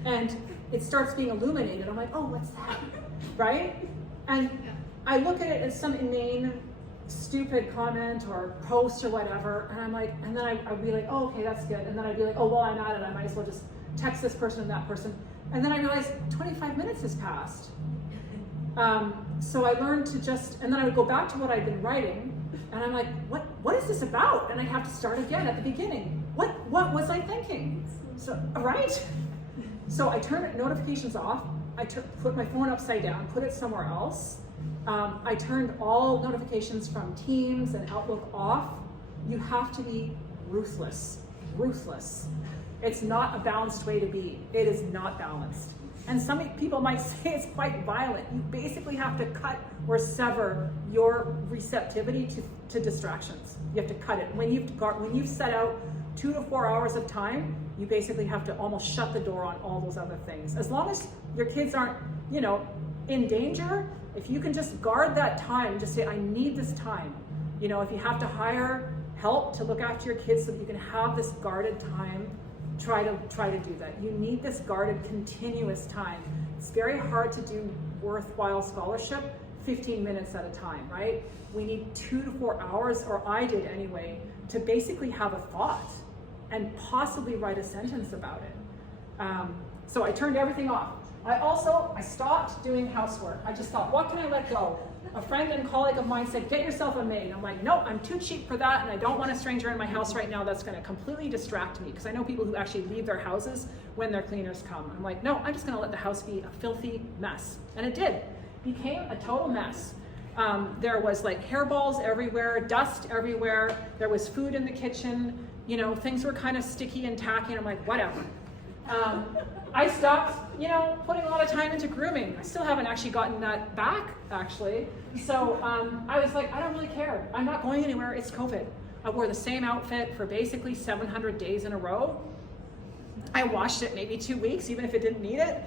and it starts being illuminated, I'm like, oh, what's that, right? And I look at it as some inane, stupid comment or post or whatever, and I'm like, and then I'd be like, oh, okay, that's good. And then I'd be like, oh, well, I'm at it, I might as well just text this person and that person. And then I realized 25 minutes has passed. So I learned to just, and then I would go back to what I'd been writing, and I'm like, what is this about? And I have to start again at the beginning. What was I thinking? So, right? So I turned notifications off. I put my phone upside down, put it somewhere else. I turned all notifications from Teams and Outlook off. You have to be ruthless, ruthless. It's not a balanced way to be. It is not balanced. And some people might say it's quite violent. You basically have to cut or sever your receptivity to distractions. You have to cut it. When you've set out 2 to 4 hours of time, you basically have to almost shut the door on all those other things. As long as your kids aren't, in danger, if you can just guard that time, just say, I need this time. If you have to hire help to look after your kids so that you can have this guarded time, try to do that. You need this guarded, continuous time. It's very hard to do worthwhile scholarship 15 minutes at a time, right? We need 2 to 4 hours, or I did anyway, to basically have a thought and possibly write a sentence about it. So I turned everything off. I stopped doing housework. I just thought, what can I let go? A friend and colleague of mine said, get yourself a maid. I'm like, nope, I'm too cheap for that, and I don't want a stranger in my house right now. That's going to completely distract me, because I know people who actually leave their houses when their cleaners come. I'm like, no, I'm just going to let the house be a filthy mess. And it did. Became a total mess. There was like hairballs everywhere, dust everywhere. There was food in the kitchen. Things were kind of sticky and tacky, and I'm like, whatever. I stopped, putting a lot of time into grooming. I still haven't actually gotten that back, actually. So I was like, I don't really care. I'm not going anywhere. It's COVID. I wore the same outfit for basically 700 days in a row. I washed it maybe 2 weeks, even if it didn't need it.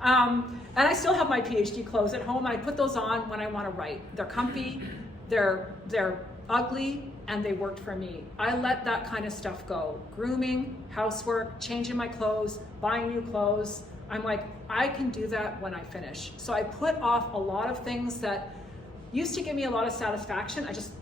And I still have my PhD clothes at home. I put those on when I want to write. They're comfy, they're ugly, and they worked for me. I let that kind of stuff go. Grooming, housework, changing my clothes, buying new clothes. I'm like, I can do that when I finish. So I put off a lot of things that used to give me a lot of satisfaction. I just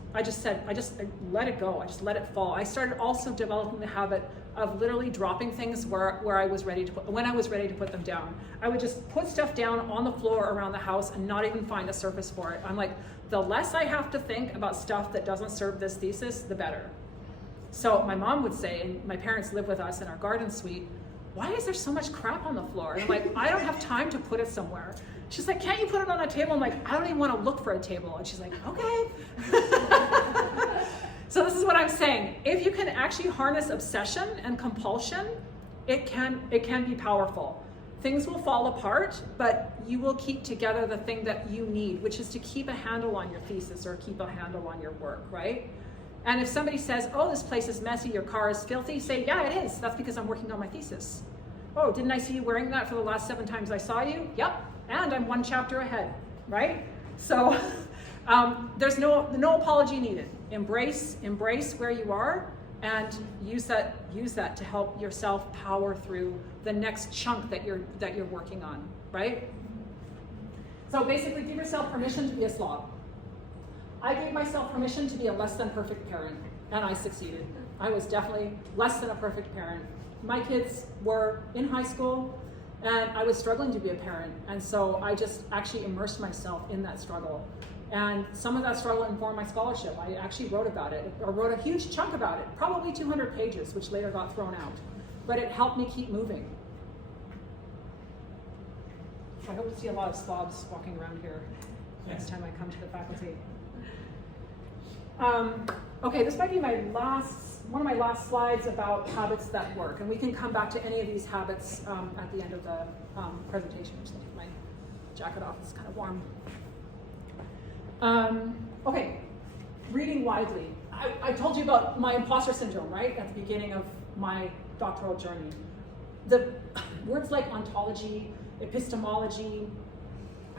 let it go. I just let it fall. I started also developing the habit of literally dropping things when I was ready to put them down. I would just put stuff down on the floor around the house and not even find a surface for it. I'm like, the less I have to think about stuff that doesn't serve this thesis, the better. So my mom would say, and my parents live with us in our garden suite, why is there so much crap on the floor? And I'm like, I don't have time to put it somewhere. She's like, can't you put it on a table? I'm like, I don't even want to look for a table. And she's like, okay. So this is what I'm saying. If you can actually harness obsession and compulsion, it can be powerful. Things will fall apart, but you will keep together the thing that you need, which is to keep a handle on your thesis or keep a handle on your work, right? And if somebody says, oh, this place is messy, your car is filthy, say, yeah, it is. That's because I'm working on my thesis. Oh, didn't I see you wearing that for the last 7 times I saw you? Yep, and I'm 1 chapter ahead, right? So there's no apology needed. Embrace where you are, and use that to help yourself power through the next chunk that you're working on, right? So basically, give yourself permission to be a slob. I gave myself permission to be a less than perfect parent, and I succeeded. I was definitely less than a perfect parent. My kids were in high school, and I was struggling to be a parent, and so I just actually immersed myself in that struggle. And some of that struggle informed my scholarship. I actually wrote about it, or wrote a huge chunk about it, probably 200 pages, which later got thrown out. But it helped me keep moving. I hope to see a lot of slobs walking around here next time I come to the faculty. Okay, this might be one of my last slides about habits that work, and we can come back to any of these habits at the end of the presentation. Just take my jacket off, it's kind of warm. Okay, reading widely. I told you about my imposter syndrome, right, at the beginning of my doctoral journey. The words like ontology, epistemology,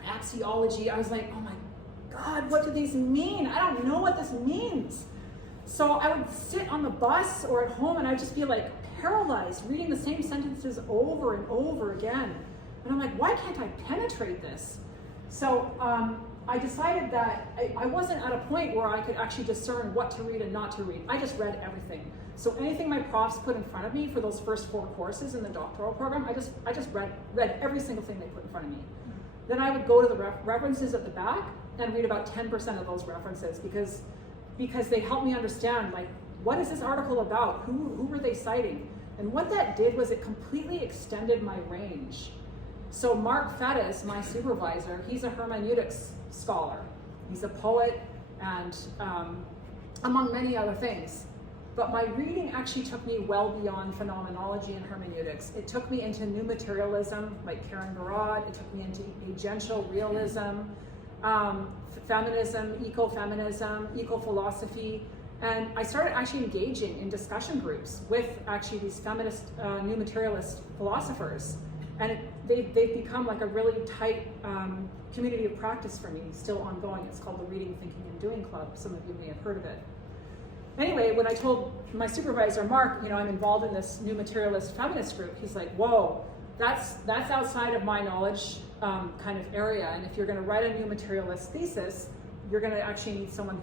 axiology, I was like, oh my God, what do these mean? I don't know what this means. So I would sit on the bus or at home and I'd just be like paralyzed, reading the same sentences over and over again. And I'm like, why can't I penetrate this? So I decided that I wasn't at a point where I could actually discern what to read and not to read. I just read everything. So anything my profs put in front of me for those first 4 courses in the doctoral program, I just read every single thing they put in front of me. Then I would go to the references at the back and read about 10% of those references because they helped me understand, like, what is this article about? Who were they citing? And what that did was it completely extended my range. So Mark Fettis, my supervisor, he's a hermeneutics scholar. He's a poet and among many other things. But my reading actually took me well beyond phenomenology and hermeneutics. It took me into new materialism, like grad. It took me into agential realism, feminism, ecofeminism, eco-philosophy. And I started actually engaging in discussion groups with actually these feminist, new materialist philosophers. And they've become like a really tight community of practice for me, still ongoing. It's called the Reading, Thinking, and Doing Club. Some of you may have heard of it. Anyway, when I told my supervisor, Mark, I'm involved in this new materialist feminist group, he's like, whoa, that's outside of my knowledge kind of area. And if you're going to write a new materialist thesis, you're going to actually need someone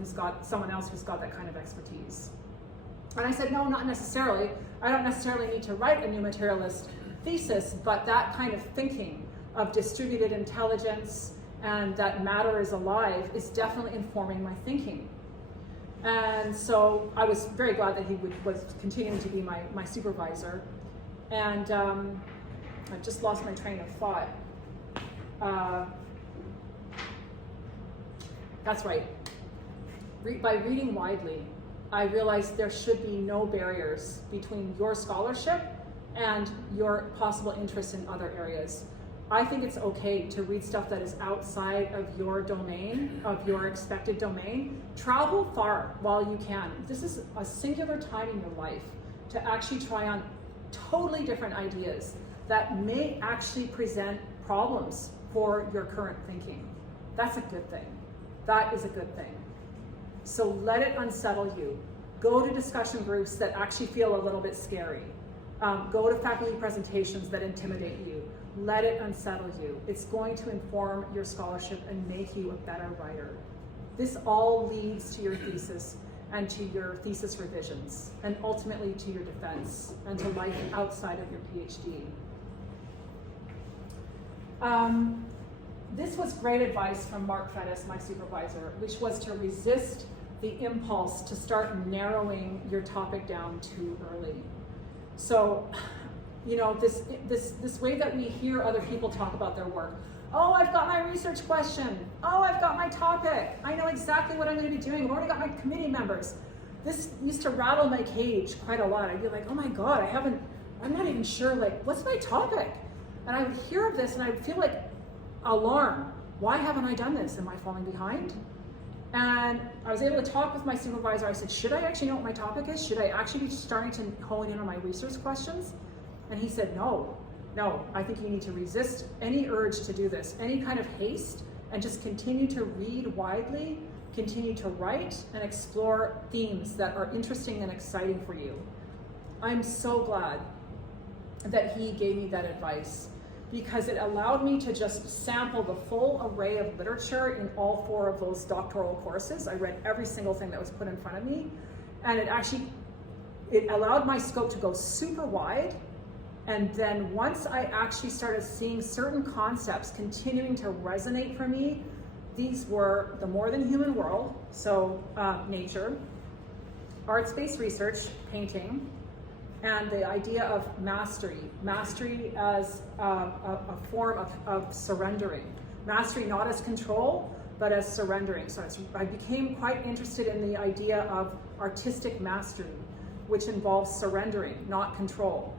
else who's got that kind of expertise. And I said, no, not necessarily. I don't necessarily need to write a new materialist thesis, but that kind of thinking of distributed intelligence and that matter is alive is definitely informing my thinking. And so I was very glad that he was continuing to be my supervisor. And I've just lost my train of thought. That's right. By reading widely, I realized there should be no barriers between your scholarship and your possible interest in other areas. I think it's okay to read stuff that is outside of your domain, of your expected domain. Travel far while you can. This is a singular time in your life to actually try on totally different ideas that may actually present problems for your current thinking. That's a good thing. That is a good thing. So let it unsettle you. Go to discussion groups that actually feel a little bit scary. Go to faculty presentations that intimidate you. Let it unsettle you. It's going to inform your scholarship and make you a better writer. This all leads to your thesis and to your thesis revisions, and ultimately to your defense and to life outside of your PhD. This was great advice from Mark Fettis, my supervisor, which was to resist the impulse to start narrowing your topic down too early. So, this way that we hear other people talk about their work. Oh, I've got my research question. Oh, I've got my topic. I know exactly what I'm going to be doing. I've already got my committee members. This used to rattle my cage quite a lot. I'd be like, oh my God, I'm not even sure, like, what's my topic? And I would hear of this and I would feel like alarm. Why haven't I done this? Am I falling behind? And I was able to talk with my supervisor. I said, should I actually know what my topic is? Should I actually be starting to hone in on my research questions? And he said, no, I think you need to resist any urge to do this, any kind of haste, and just continue to read widely, continue to write, and explore themes that are interesting and exciting for you. I'm so glad that he gave me that advice, because it allowed me to just sample the full array of literature in all 4 of those doctoral courses. I read every single thing that was put in front of me, and it allowed my scope to go super wide. And then once I actually started seeing certain concepts continuing to resonate for me, these were the more than human world, so nature, arts-based research, painting, and the idea of mastery as a form of surrendering. Mastery not as control, but as surrendering. So I became quite interested in the idea of artistic mastery, which involves surrendering, not control.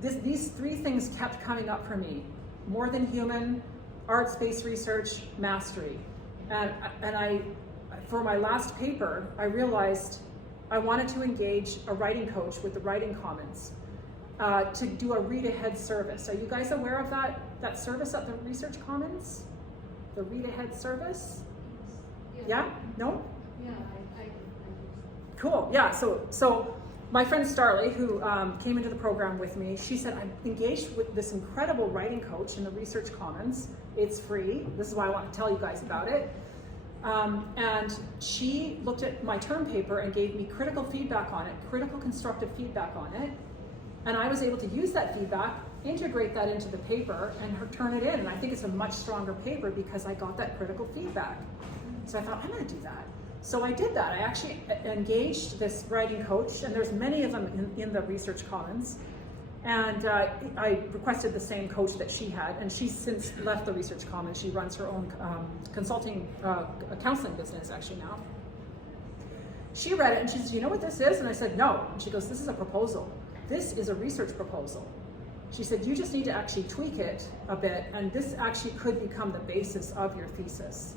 These three things kept coming up for me: more than human, arts-based research, mastery. And for my last paper, I realized I wanted to engage a writing coach with the Writing Commons to do a read-ahead service. Are you guys aware of that service at the Research Commons? The read-ahead service? Yeah? No? Yeah, I Cool, yeah, so my friend Starley, who came into the program with me, she said, I'm engaged with this incredible writing coach in the Research Commons. It's free. This is why I want to tell you guys about it. And she looked at my term paper and gave me critical feedback on it, critical constructive feedback on it. And I was able to use that feedback, integrate that into the paper, and turn it in. And I think it's a much stronger paper because I got that critical feedback. So I thought, I'm going to do that. So I did that. I actually engaged this writing coach, and there's many of them in the Research Commons. And I requested the same coach that she had, and she's since left the Research Commons. She runs her own consulting, counseling business actually now. She read it and she said, you know what this is? And I said, no. And she goes, this is a proposal. This is a research proposal. She said, you just need to actually tweak it a bit, and this actually could become the basis of your thesis.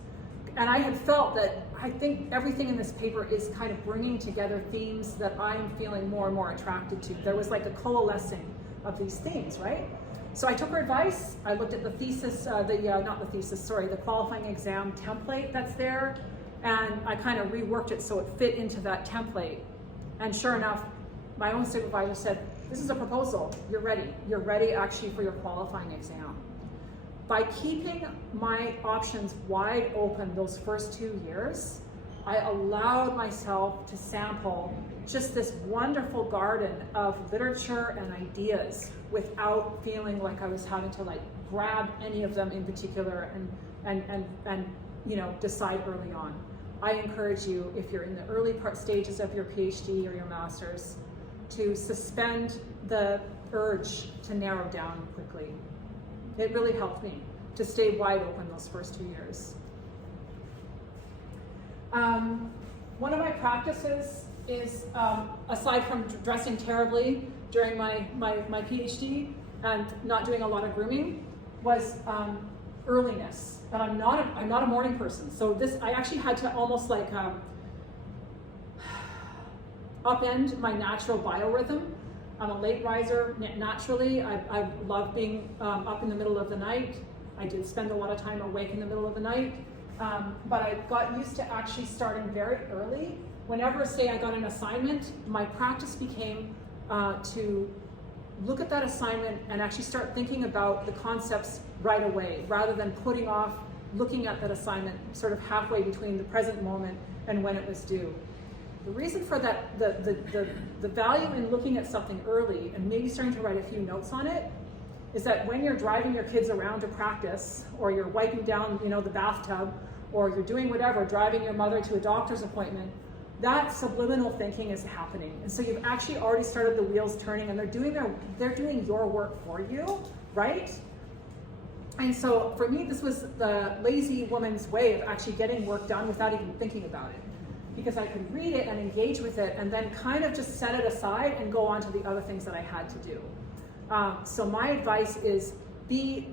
And I had felt that I think everything in this paper is kind of bringing together themes that I'm feeling more and more attracted to. There was like a coalescing of these themes, right? So I took her advice. I looked at the thesis, the qualifying exam template that's there, and I kind of reworked it so it fit into that template. And sure enough, my own supervisor said, this is a proposal. You're ready. You're ready actually for your qualifying exam. By keeping my options wide open those first 2 years, I allowed myself to sample just this wonderful garden of literature and ideas without feeling like I was having to like grab any of them in particular and decide early on. I encourage you, if you're in the early stages of your PhD or your master's, to suspend the urge to narrow down quickly. It really helped me to stay wide open those first 2 years. One of my practices is, aside from dressing terribly during my PhD and not doing a lot of grooming, was earliness. And I'm not a morning person, so I actually had to almost like upend my natural biorhythm. I'm a late riser naturally. I love being up in the middle of the night. I did spend a lot of time awake in the middle of the night, but I got used to actually starting very early. Whenever, say, I got an assignment, my practice became to look at that assignment and actually start thinking about the concepts right away, rather than putting off looking at that assignment sort of halfway between the present moment and when it was due. The reason for that, the value in looking at something early and maybe starting to write a few notes on it, is that when you're driving your kids around to practice, or you're wiping down, the bathtub, or you're doing whatever, driving your mother to a doctor's appointment, that subliminal thinking is happening. And so you've actually already started the wheels turning, and they're doing your work for you, right? And so for me, this was the lazy woman's way of actually getting work done without even thinking about it. Because I could read it and engage with it and then kind of just set it aside and go on to the other things that I had to do. So my advice is be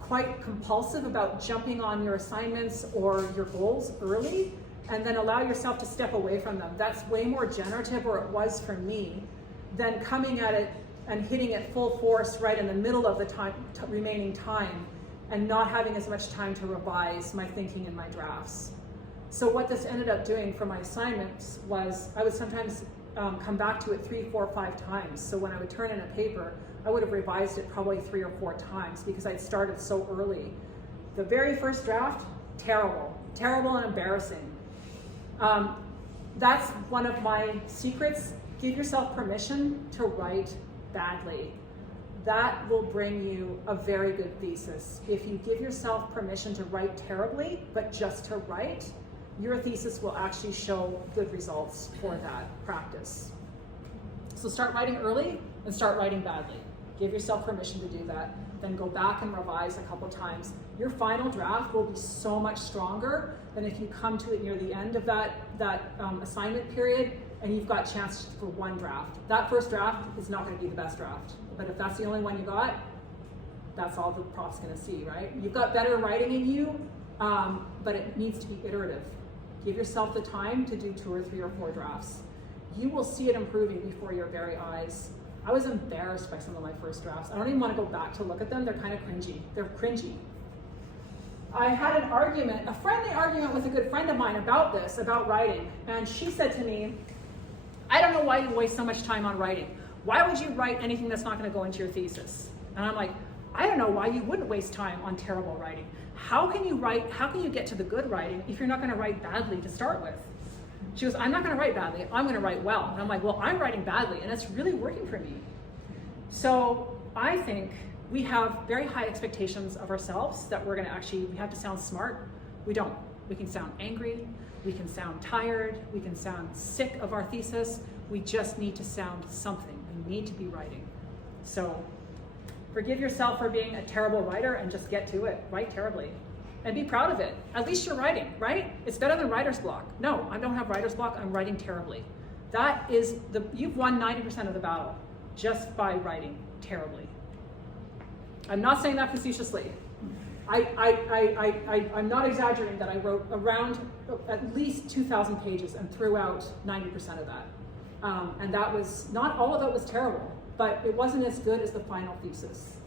quite compulsive about jumping on your assignments or your goals early, and then allow yourself to step away from them. That's way more generative, or it was for me, than coming at it and hitting it full force right in the middle of the remaining time and not having as much time to revise my thinking and my drafts. So what this ended up doing for my assignments was I would sometimes come back to it 3, 4, 5 times. So when I would turn in a paper, I would have revised it probably 3 or 4 times because I'd started so early. The very first draft, terrible and embarrassing. That's one of my secrets. Give yourself permission to write badly. that will bring you a very good thesis. If you give yourself permission to write terribly, but just to write, your thesis will actually show good results for that practice. So start writing early and start writing badly. Give yourself permission to do that. Then go back and revise a couple times. Your final draft will be so much stronger than if you come to it near the end of that assignment period and you've got a chance for one draft. That first draft is not going to be the best draft. But if that's the only one you got, that's all the prof's going to see, right? You've got better writing in you, but it needs to be iterative. Give yourself the time to do 2 or 3 or 4 drafts. You will see it improving before your very eyes. I was embarrassed by some of my first drafts. I don't even want to go back to look at them. They're kind of cringy. They're cringy. I had an argument, a friendly argument with a good friend of mine about this, about writing. And she said to me, I don't know why you waste so much time on writing. Why would you write anything that's not going to go into your thesis? And I'm like, I don't know why you wouldn't waste time on terrible writing. How can you get to the good writing if you're not going to write badly to start with? She goes, I'm not going to write badly, I'm going to write well. And I'm like, well, I'm writing badly and it's really working for me. So I think we have very high expectations of ourselves that we're going to we have to sound smart. We don't. We can sound angry, we can sound tired, we can sound sick of our thesis. We just need to sound something. We need to be writing. So forgive yourself for being a terrible writer and just get to it. Write terribly. And be proud of it. At least you're writing, right? It's better than writer's block. No, I don't have writer's block, I'm writing terribly. That is, you've won 90% of the battle just by writing terribly. I'm not saying that facetiously. I'm not exaggerating that I wrote around at least 2,000 pages and threw out 90% of that. And that was, not all of it was terrible, but it wasn't as good as the final thesis.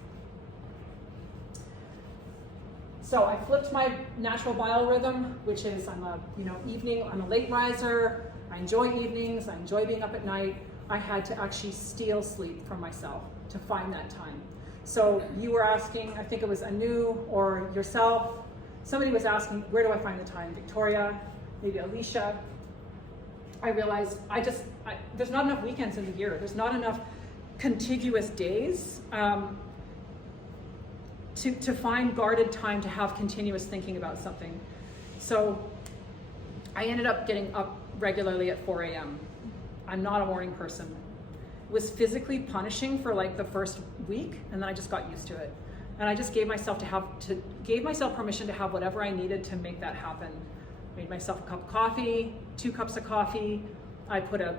So I flipped my natural biorhythm, which is I'm a late riser, I enjoy evenings, I enjoy being up at night. I had to actually steal sleep from myself to find that time. So you were asking, I think it was Anu or yourself, somebody was asking, where do I find the time? Victoria, maybe Alicia. I realized there's not enough weekends in the year. There's not enough contiguous days to find guarded time to have continuous thinking about something. So I ended up getting up regularly at 4 a.m. I'm not a morning person. It was physically punishing for like the first week, and then I just got used to it. And I just gave myself permission to have whatever I needed to make that happen. Made myself a cup of coffee, 2 cups of coffee. I put a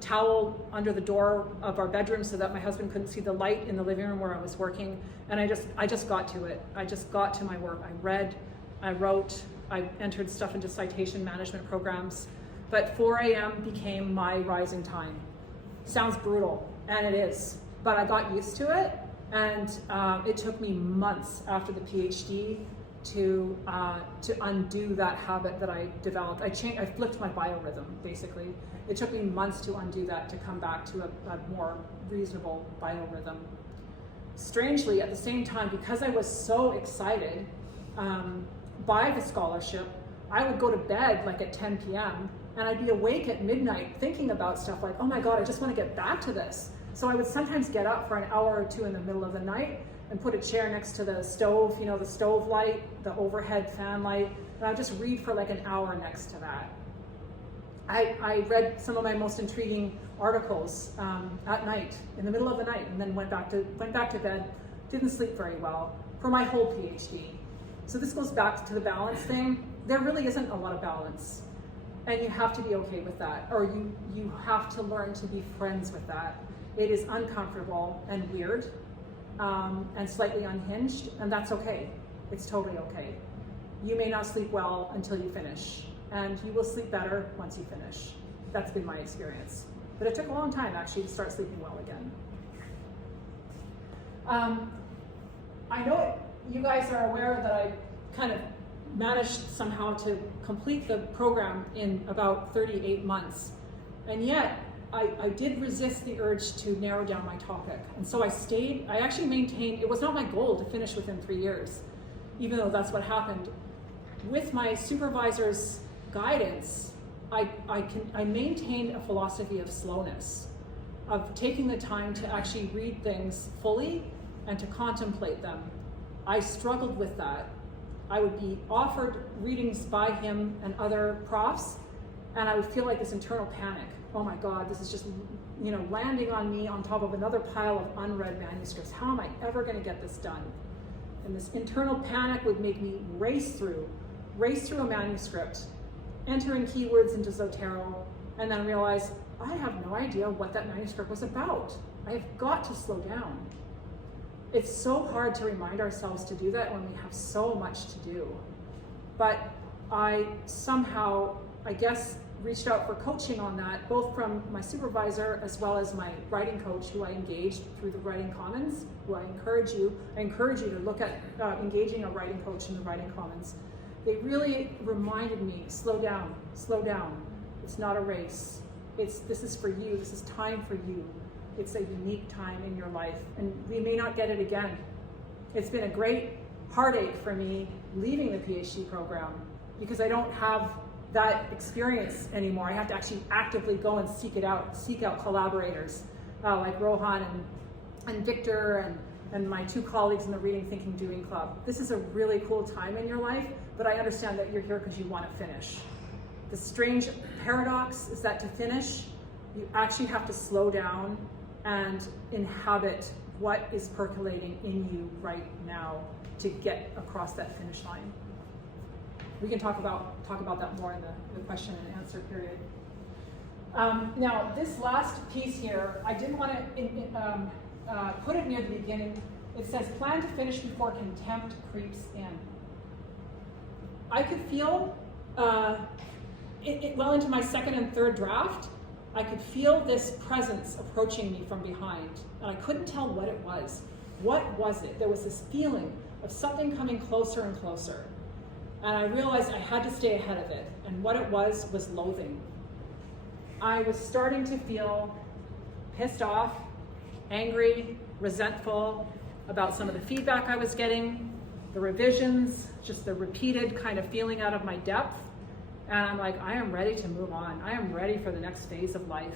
towel under the door of our bedroom so that my husband couldn't see the light in the living room where I was working. And I just got to it. I just got to my work. I read, I wrote, I entered stuff into citation management programs. But 4 a.m. became my rising time. Sounds brutal, and it is. But I got used to it, and it took me months after the PhD to undo that habit that I developed. I flipped my biorhythm, basically. It took me months to undo that, to come back to a more reasonable biorhythm. Strangely, at the same time, because I was so excited by the scholarship, I would go to bed like at 10 p.m. and I'd be awake at midnight thinking about stuff like, oh my God, I just want to get back to this. So I would sometimes get up for an hour or 2 in the middle of the night and put a chair next to the stove, the stove light, the overhead fan light, and I'd just read for like an hour next to that. I read some of my most intriguing articles at night, in the middle of the night, and then went back to bed, didn't sleep very well for my whole PhD. So this goes back to the balance thing. There really isn't a lot of balance, and you have to be okay with that, or you have to learn to be friends with that. It is uncomfortable and weird, and slightly unhinged, and that's okay. It's totally okay. You may not sleep well until you finish, and you will sleep better once you finish. That's been my experience. But it took a long time actually to start sleeping well again. I know you guys are aware that I kind of managed somehow to complete the program in about 38 months. And yet, I did resist the urge to narrow down my topic. And so I actually maintained, it was not my goal to finish within 3 years, even though that's what happened. With my supervisor's guidance, I maintained a philosophy of slowness. of taking the time to actually read things fully and to contemplate them. I struggled with that. I would be offered readings by him and other profs, and I would feel like this internal panic. Oh my God, this is just, landing on me on top of another pile of unread manuscripts. How am I ever going to get this done? And this internal panic would make me race through a manuscript, entering keywords into Zotero, and then realize I have no idea what that manuscript was about. I have got to slow down. It's so hard to remind ourselves to do that when we have so much to do. But I somehow, I guess, reached out for coaching on that, both from my supervisor as well as my writing coach, who I engaged through the Writing Commons, who I encourage you to look at engaging a writing coach in the Writing Commons. They really reminded me, slow down. It's not a race. This is for you, this is time for you. It's a unique time in your life, and we may not get it again. It's been a great heartache for me leaving the PhD program because I don't have that experience anymore. I have to actually actively go and seek out collaborators like Rohan and Victor and my two colleagues in the Reading, Thinking, Doing Club. This is a really cool time in your life, but I understand that you're here because you want to finish. The strange paradox is that to finish, you actually have to slow down and inhabit what is percolating in you right now to get across that finish line. We can talk about that more in the question and answer period. Now, this last piece here, I didn't want to put it near the beginning. It says, plan to finish before contempt creeps in. I could feel, well into my second and third draft, I could feel this presence approaching me from behind, and I couldn't tell what it was. What was it? There was this feeling of something coming closer and closer. And I realized I had to stay ahead of it. And what it was loathing. I was starting to feel pissed off, angry, resentful about some of the feedback I was getting, the revisions, just the repeated kind of feeling out of my depth. And I'm like, I am ready to move on. I am ready for the next phase of life.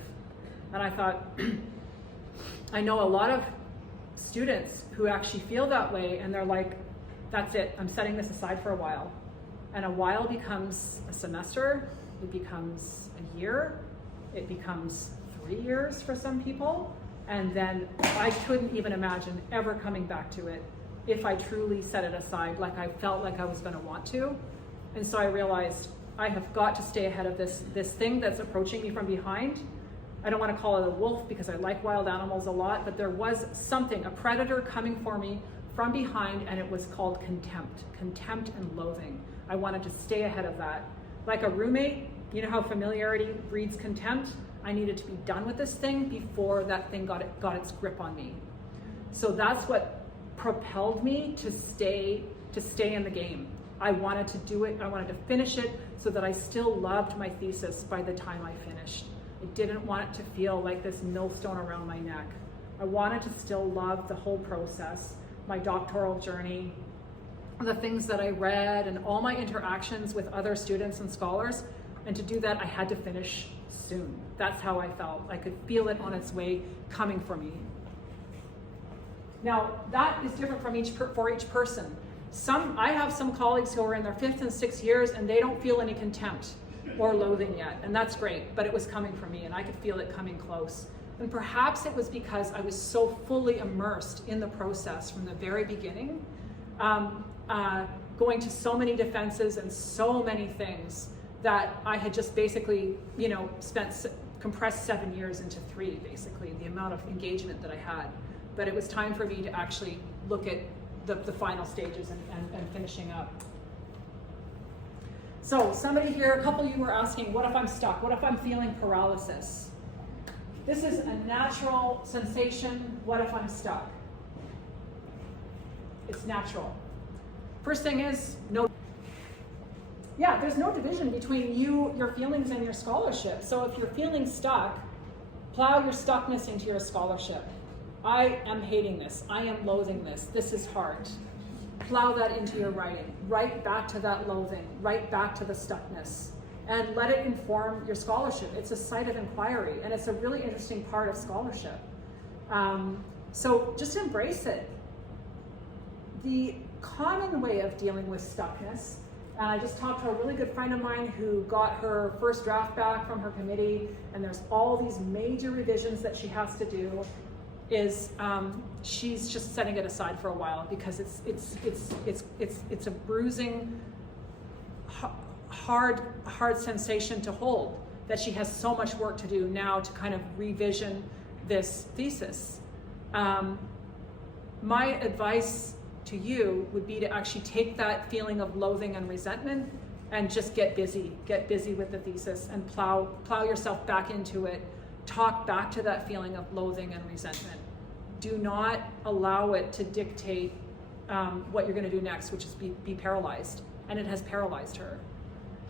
And I thought, I know a lot of students who actually feel that way, and they're like, that's it, I'm setting this aside for a while. And a while becomes a semester, it becomes a year, it becomes 3 years for some people, and then I couldn't even imagine ever coming back to it if I truly set it aside like I felt like I was going to want to. And so I realized I have got to stay ahead of this thing that's approaching me from behind. I don't want to call it a wolf because I like wild animals a lot, but there was something, a predator coming for me from behind, and it was called contempt and loathing. I wanted to stay ahead of that. Like a roommate, you know how familiarity breeds contempt? I needed to be done with this thing before that thing got its grip on me. So that's what propelled me to stay in the game. I wanted to do it, I wanted to finish it so that I still loved my thesis by the time I finished. I didn't want it to feel like this millstone around my neck. I wanted to still love the whole process, my doctoral journey, the things that I read, and all my interactions with other students and scholars. And to do that, I had to finish soon. That's how I felt. I could feel it on its way coming for me. Now, that is different for each person. I have some colleagues who are in their 5th and 6th years, and they don't feel any contempt or loathing yet, and that's great, but it was coming for me, and I could feel it coming close. And perhaps it was because I was so fully immersed in the process from the very beginning, going to so many defenses and so many things that I had just basically, compressed 7 years into 3, basically, the amount of engagement that I had. But it was time for me to actually look at the final stages and finishing up. So somebody here, a couple of you were asking, what if I'm stuck? What if I'm feeling paralysis? This is a natural sensation. What if I'm stuck? It's natural. First thing is, there's no division between your feelings and your scholarship. So if you're feeling stuck, plow your stuckness into your scholarship. I am hating this. I am loathing this. This is hard. Plow that into your writing. Write back to that loathing. Write back to the stuckness. and let it inform your scholarship. It's a site of inquiry, and it's a really interesting part of scholarship. So just embrace it. The common way of dealing with stuckness, and I just talked to a really good friend of mine who got her first draft back from her committee, and there's all these major revisions that she has to do, is she's just setting it aside for a while because it's a bruising, hard sensation to hold, that she has so much work to do now to kind of revision this thesis. My advice to you would be to actually take that feeling of loathing and resentment and just get busy with the thesis and plow yourself back into it. Talk back to that feeling of loathing and resentment. Do not allow it to dictate what you're going to do next, which is be paralyzed. And it has paralyzed her.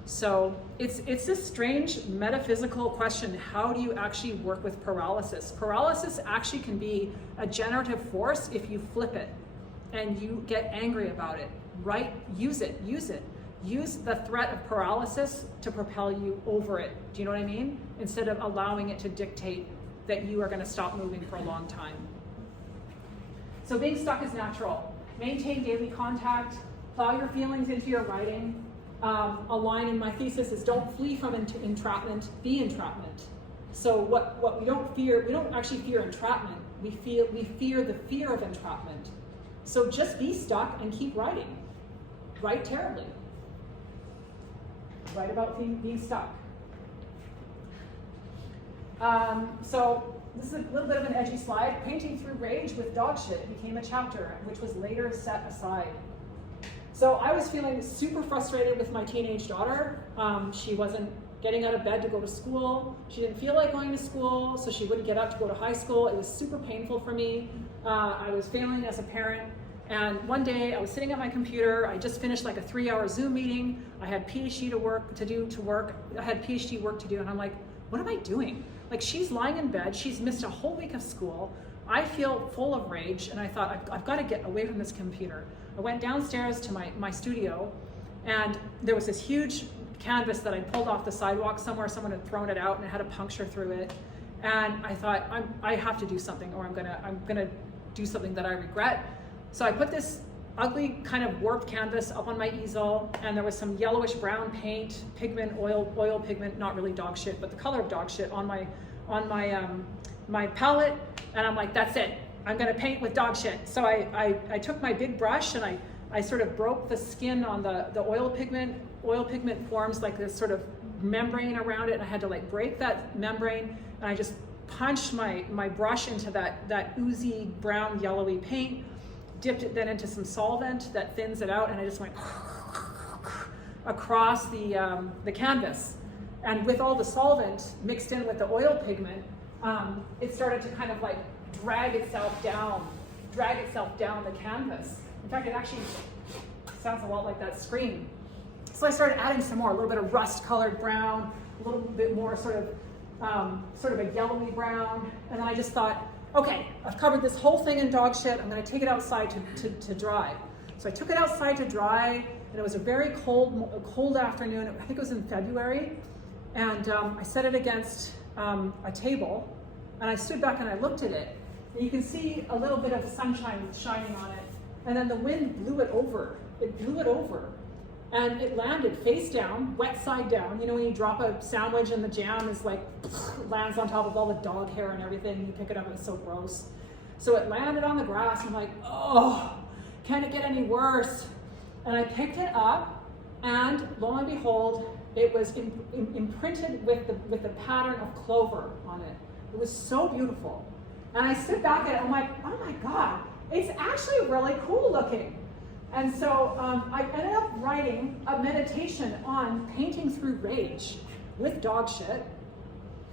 So it's this strange metaphysical question. How do you actually work with paralysis? Paralysis actually can be a generative force if you flip it and you get angry about it. Right? Use it. Use the threat of paralysis to propel you over it. Do you know what I mean? Instead of allowing it to dictate that you are going to stop moving for a long time. So being stuck is natural. Maintain daily contact. Plow your feelings into your writing. A line in my thesis is don't flee from entrapment, be entrapment. So what we don't actually fear entrapment. We fear the fear of entrapment. So just be stuck and keep writing. Write terribly. Write about being stuck. So this is a little bit of an edgy slide. Painting through rage with dog shit became a chapter, which was later set aside. So I was feeling super frustrated with my teenage daughter. She wasn't getting out of bed to go to school. She didn't feel like going to school, so she wouldn't get up to go to high school. It was super painful for me. I was failing as a parent. And one day I was sitting at my computer. I just finished like a 3-hour Zoom meeting. I had PhD work to do. And I'm like, what am I doing? Like, she's lying in bed. She's missed a whole week of school. I feel full of rage. And I thought, I've got to get away from this computer. I went downstairs to my studio, and there was this huge canvas that I pulled off the sidewalk somewhere. Someone had thrown it out and it had a puncture through it. And I thought, I have to do something, or I'm gonna do something that I regret. So I put this ugly kind of warped canvas up on my easel, and there was some yellowish brown paint, pigment, oil pigment, not really dog shit, but the color of dog shit on my palette. And I'm like, that's it. I'm gonna paint with dog shit. So I took my big brush and I sort of broke the skin on the oil pigment. Oil pigment forms like this sort of membrane around it, and I had to like break that membrane, and I just punched my brush into that oozy brown yellowy paint, dipped it then into some solvent that thins it out, and I just went across the canvas. And with all the solvent mixed in with the oil pigment, it started to kind of like drag itself down the canvas. In fact, it actually sounds a lot like that scream. So I started adding some more, a little bit of rust-colored brown, a little bit more sort of a yellowy brown, and then I just thought, okay, I've covered this whole thing in dog shit. I'm going to take it outside to dry. So I took it outside to dry, and it was a very cold afternoon. I think it was in February, and I set it against a table, and I stood back and I looked at it. And you can see a little bit of sunshine shining on it, and then the wind blew it over. It blew it over, and it landed face down, wet side down. You know when you drop a sandwich and the jam is like lands on top of all the dog hair and everything. You pick it up and it's so gross. So it landed on the grass. I'm like, oh, can it get any worse? And I picked it up, and lo and behold, it was imprinted with the pattern of clover on it. It was so beautiful. And I stood back at it, I'm like, oh my God, it's actually really cool looking. And so I ended up writing a meditation on painting through rage with dog shit.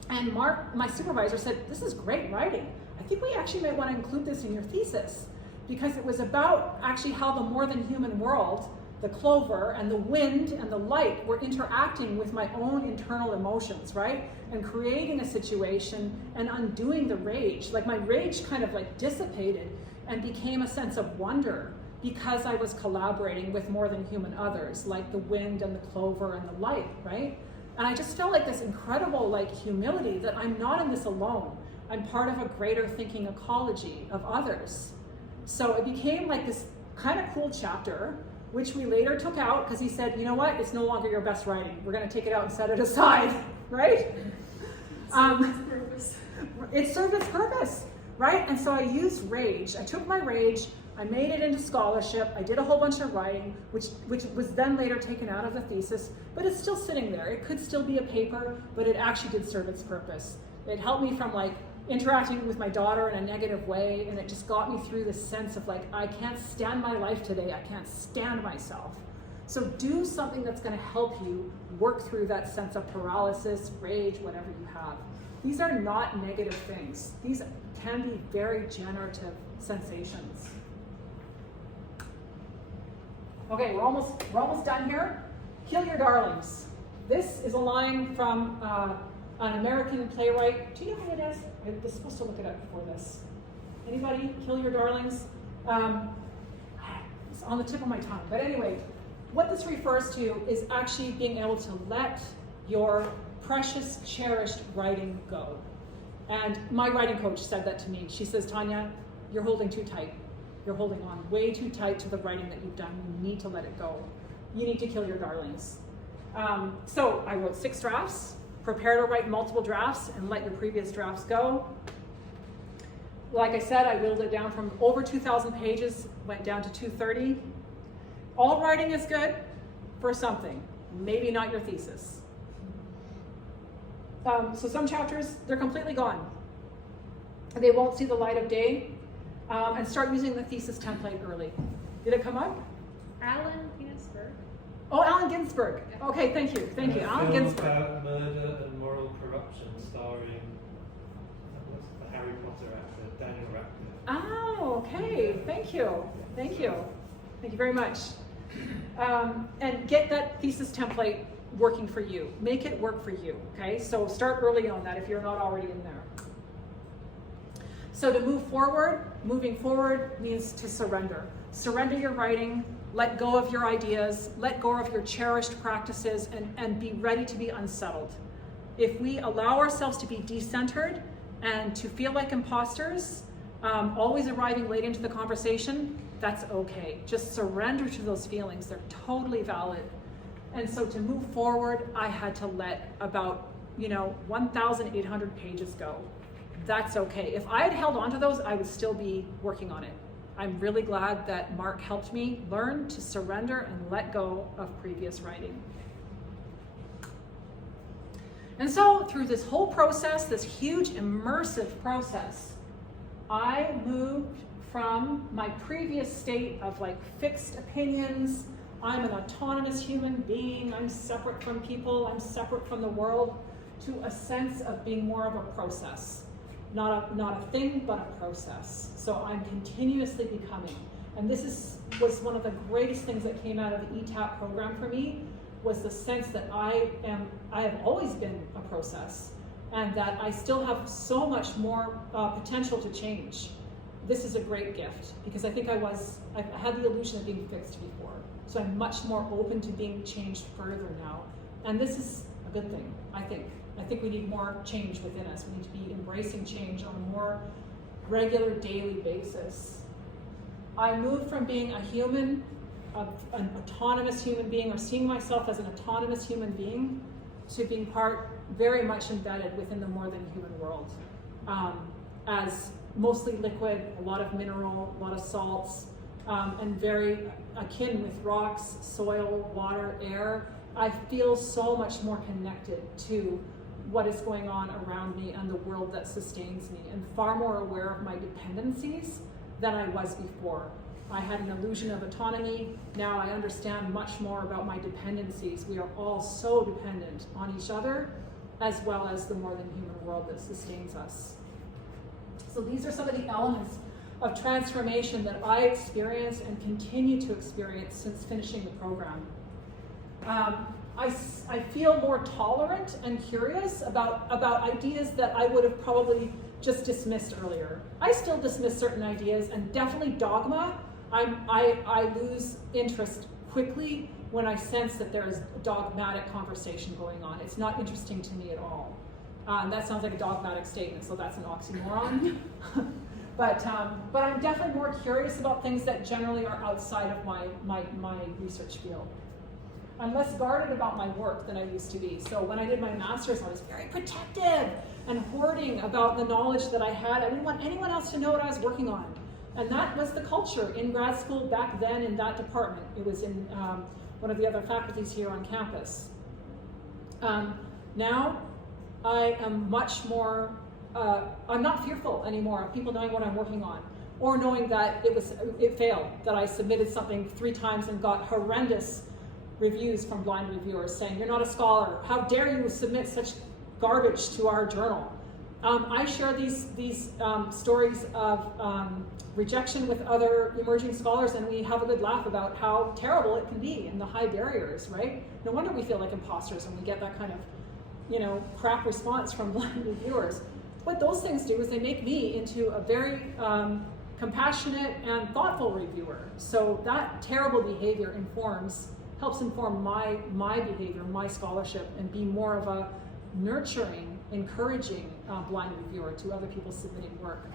And Mark, my supervisor, said, this is great writing. I think we actually might want to include this in your thesis, because it was about actually how the more than human world, the clover and the wind and the light were interacting with my own internal emotions, right? And creating a situation and undoing the rage. Like my rage kind of like dissipated and became a sense of wonder because I was collaborating with more than human others, like the wind and the clover and the light, right? And I just felt like this incredible like humility that I'm not in this alone. I'm part of a greater thinking ecology of others. So it became like this kind of cool chapter, which we later took out because he said, you know what, it's no longer your best writing. We're going to take it out and set it aside, right? It served its purpose, right? And so I used rage. I took my rage, I made it into scholarship, I did a whole bunch of writing, which was then later taken out of the thesis, but it's still sitting there. It could still be a paper, but it actually did serve its purpose. It helped me from like interacting with my daughter in a negative way, and it just got me through this sense of like, I can't stand my life today, I can't stand myself. So do something that's going to help you work through that sense of paralysis, rage, whatever you have. These are not negative things. These can be very generative sensations. Okay, we're almost done here. Kill your darlings. This is a line from an American playwright. Do you know who it is? I was supposed to look it up before this. Anybody? Kill your darlings? It's on the tip of my tongue. But anyway, what this refers to is actually being able to let your precious, cherished writing go. And my writing coach said that to me. She says, Tanya, you're holding too tight. You're holding on way too tight to the writing that you've done. You need to let it go. You need to kill your darlings. So I wrote 6 drafts. Prepare to write multiple drafts and let your previous drafts go. Like I said, I whittled it down from over 2,000 pages, went down to 230. All writing is good for something, maybe not your thesis. So some chapters, they're completely gone. They won't see the light of day, and start using the thesis template early. Did it come up? Allen Ginsberg. Oh, Allen Ginsberg. Okay, thank you. Allen Ginsberg. About murder and moral corruption, starring the Harry Potter actor Daniel Radcliffe. Oh, okay. Thank you. Thank you very much. And get that thesis template working for you. Make it work for you. Okay. So start early on that if you're not already in there. So to moving forward means to surrender. Surrender your writing. Let go of your ideas, let go of your cherished practices, and be ready to be unsettled. If we allow ourselves to be decentered and to feel like imposters, always arriving late into the conversation, that's okay. Just surrender to those feelings. They're totally valid. And so to move forward, I had to let about 1,800 pages go. That's okay. If I had held on to those, I would still be working on it. I'm really glad that Mark helped me learn to surrender and let go of previous writing. And so through this whole process, this huge immersive process, I moved from my previous state of like fixed opinions, I'm an autonomous human being, I'm separate from people, I'm separate from the world, to a sense of being more of a process. Not a thing, but a process. So I'm continuously becoming. And this was one of the greatest things that came out of the ETAP program for me, was the sense that I have always been a process, and that I still have so much more potential to change. This is a great gift, because I think I had the illusion of being fixed before. So I'm much more open to being changed further now. And this is a good thing, I think. I think we need more change within us. We need to be embracing change on a more regular, daily basis. I moved from being a human, an autonomous human being, or seeing myself as an autonomous human being, to being very much embedded within the more than human world. As mostly liquid, a lot of mineral, a lot of salts, and very akin with rocks, soil, water, air. I feel so much more connected to what is going on around me and the world that sustains me, and far more aware of my dependencies than I was before. I had an illusion of autonomy. Now I understand much more about my dependencies. We are all so dependent on each other, as well as the more than human world that sustains us. So these are some of the elements of transformation that I experienced and continue to experience since finishing the program. I feel more tolerant and curious about ideas that I would have probably just dismissed earlier. I still dismiss certain ideas, and definitely dogma. I lose interest quickly when I sense that there is a dogmatic conversation going on. It's not interesting to me at all. That sounds like a dogmatic statement, so that's an oxymoron. But I'm definitely more curious about things that generally are outside of my research field. I'm less guarded about my work than I used to be. So when I did my master's, I was very protective and hoarding about the knowledge that I had. I didn't want anyone else to know what I was working on. And that was the culture in grad school back then in that department. It was in one of the other faculties here on campus. Now, I am much more, I'm not fearful anymore of people knowing what I'm working on, or knowing that it failed, that I submitted something 3 times and got horrendous reviews from blind reviewers saying, "You're not a scholar, how dare you submit such garbage to our journal." I share these stories of rejection with other emerging scholars, and we have a good laugh about how terrible it can be and the high barriers, right? No wonder we feel like imposters when we get that kind of, crap response from blind reviewers. What those things do is they make me into a very compassionate and thoughtful reviewer. So that terrible behavior helps inform my behavior, my scholarship, and be more of a nurturing, encouraging blind reviewer to other people submitting work.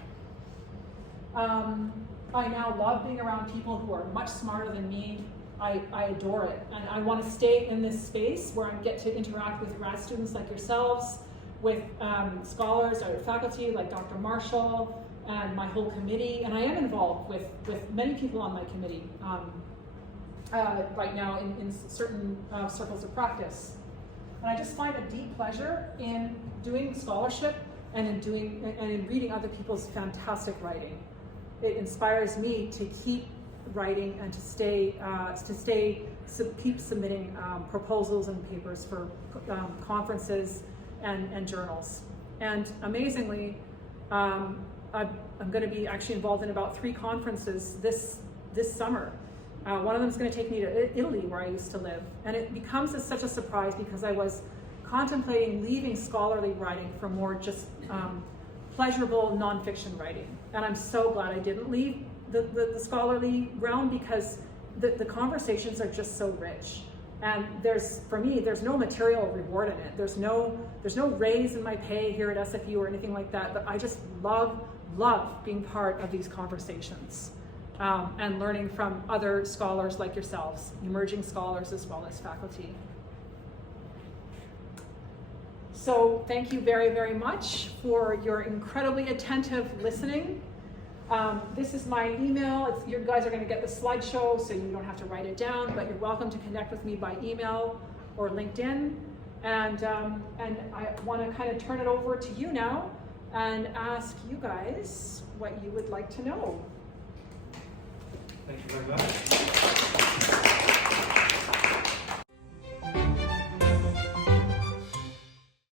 I now love being around people who are much smarter than me. I adore it, and I want to stay in this space where I get to interact with grad students like yourselves, with scholars or faculty like Dr. Marshall, and my whole committee, and I am involved with many people on my committee right now in certain circles of practice. And I just find a deep pleasure in doing scholarship and in reading other people's fantastic writing. It inspires me to keep writing and to keep submitting proposals and papers for conferences and journals. And amazingly, I'm going to be actually involved in about 3 conferences this summer. One of them is going to take me to Italy, where I used to live. And it becomes such a surprise because I was contemplating leaving scholarly writing for more just pleasurable nonfiction writing. And I'm so glad I didn't leave the scholarly realm, because the conversations are just so rich. And for me, there's no material reward in it. There's no raise in my pay here at SFU or anything like that, but I just love being part of these conversations. And learning from other scholars like yourselves, emerging scholars as well as faculty. So thank you very, very much for your incredibly attentive listening. This is my email. You guys are going to get the slideshow, so you don't have to write it down, but you're welcome to connect with me by email or LinkedIn. And I want to kind of turn it over to you now and ask you guys what you would like to know. Thank you very much.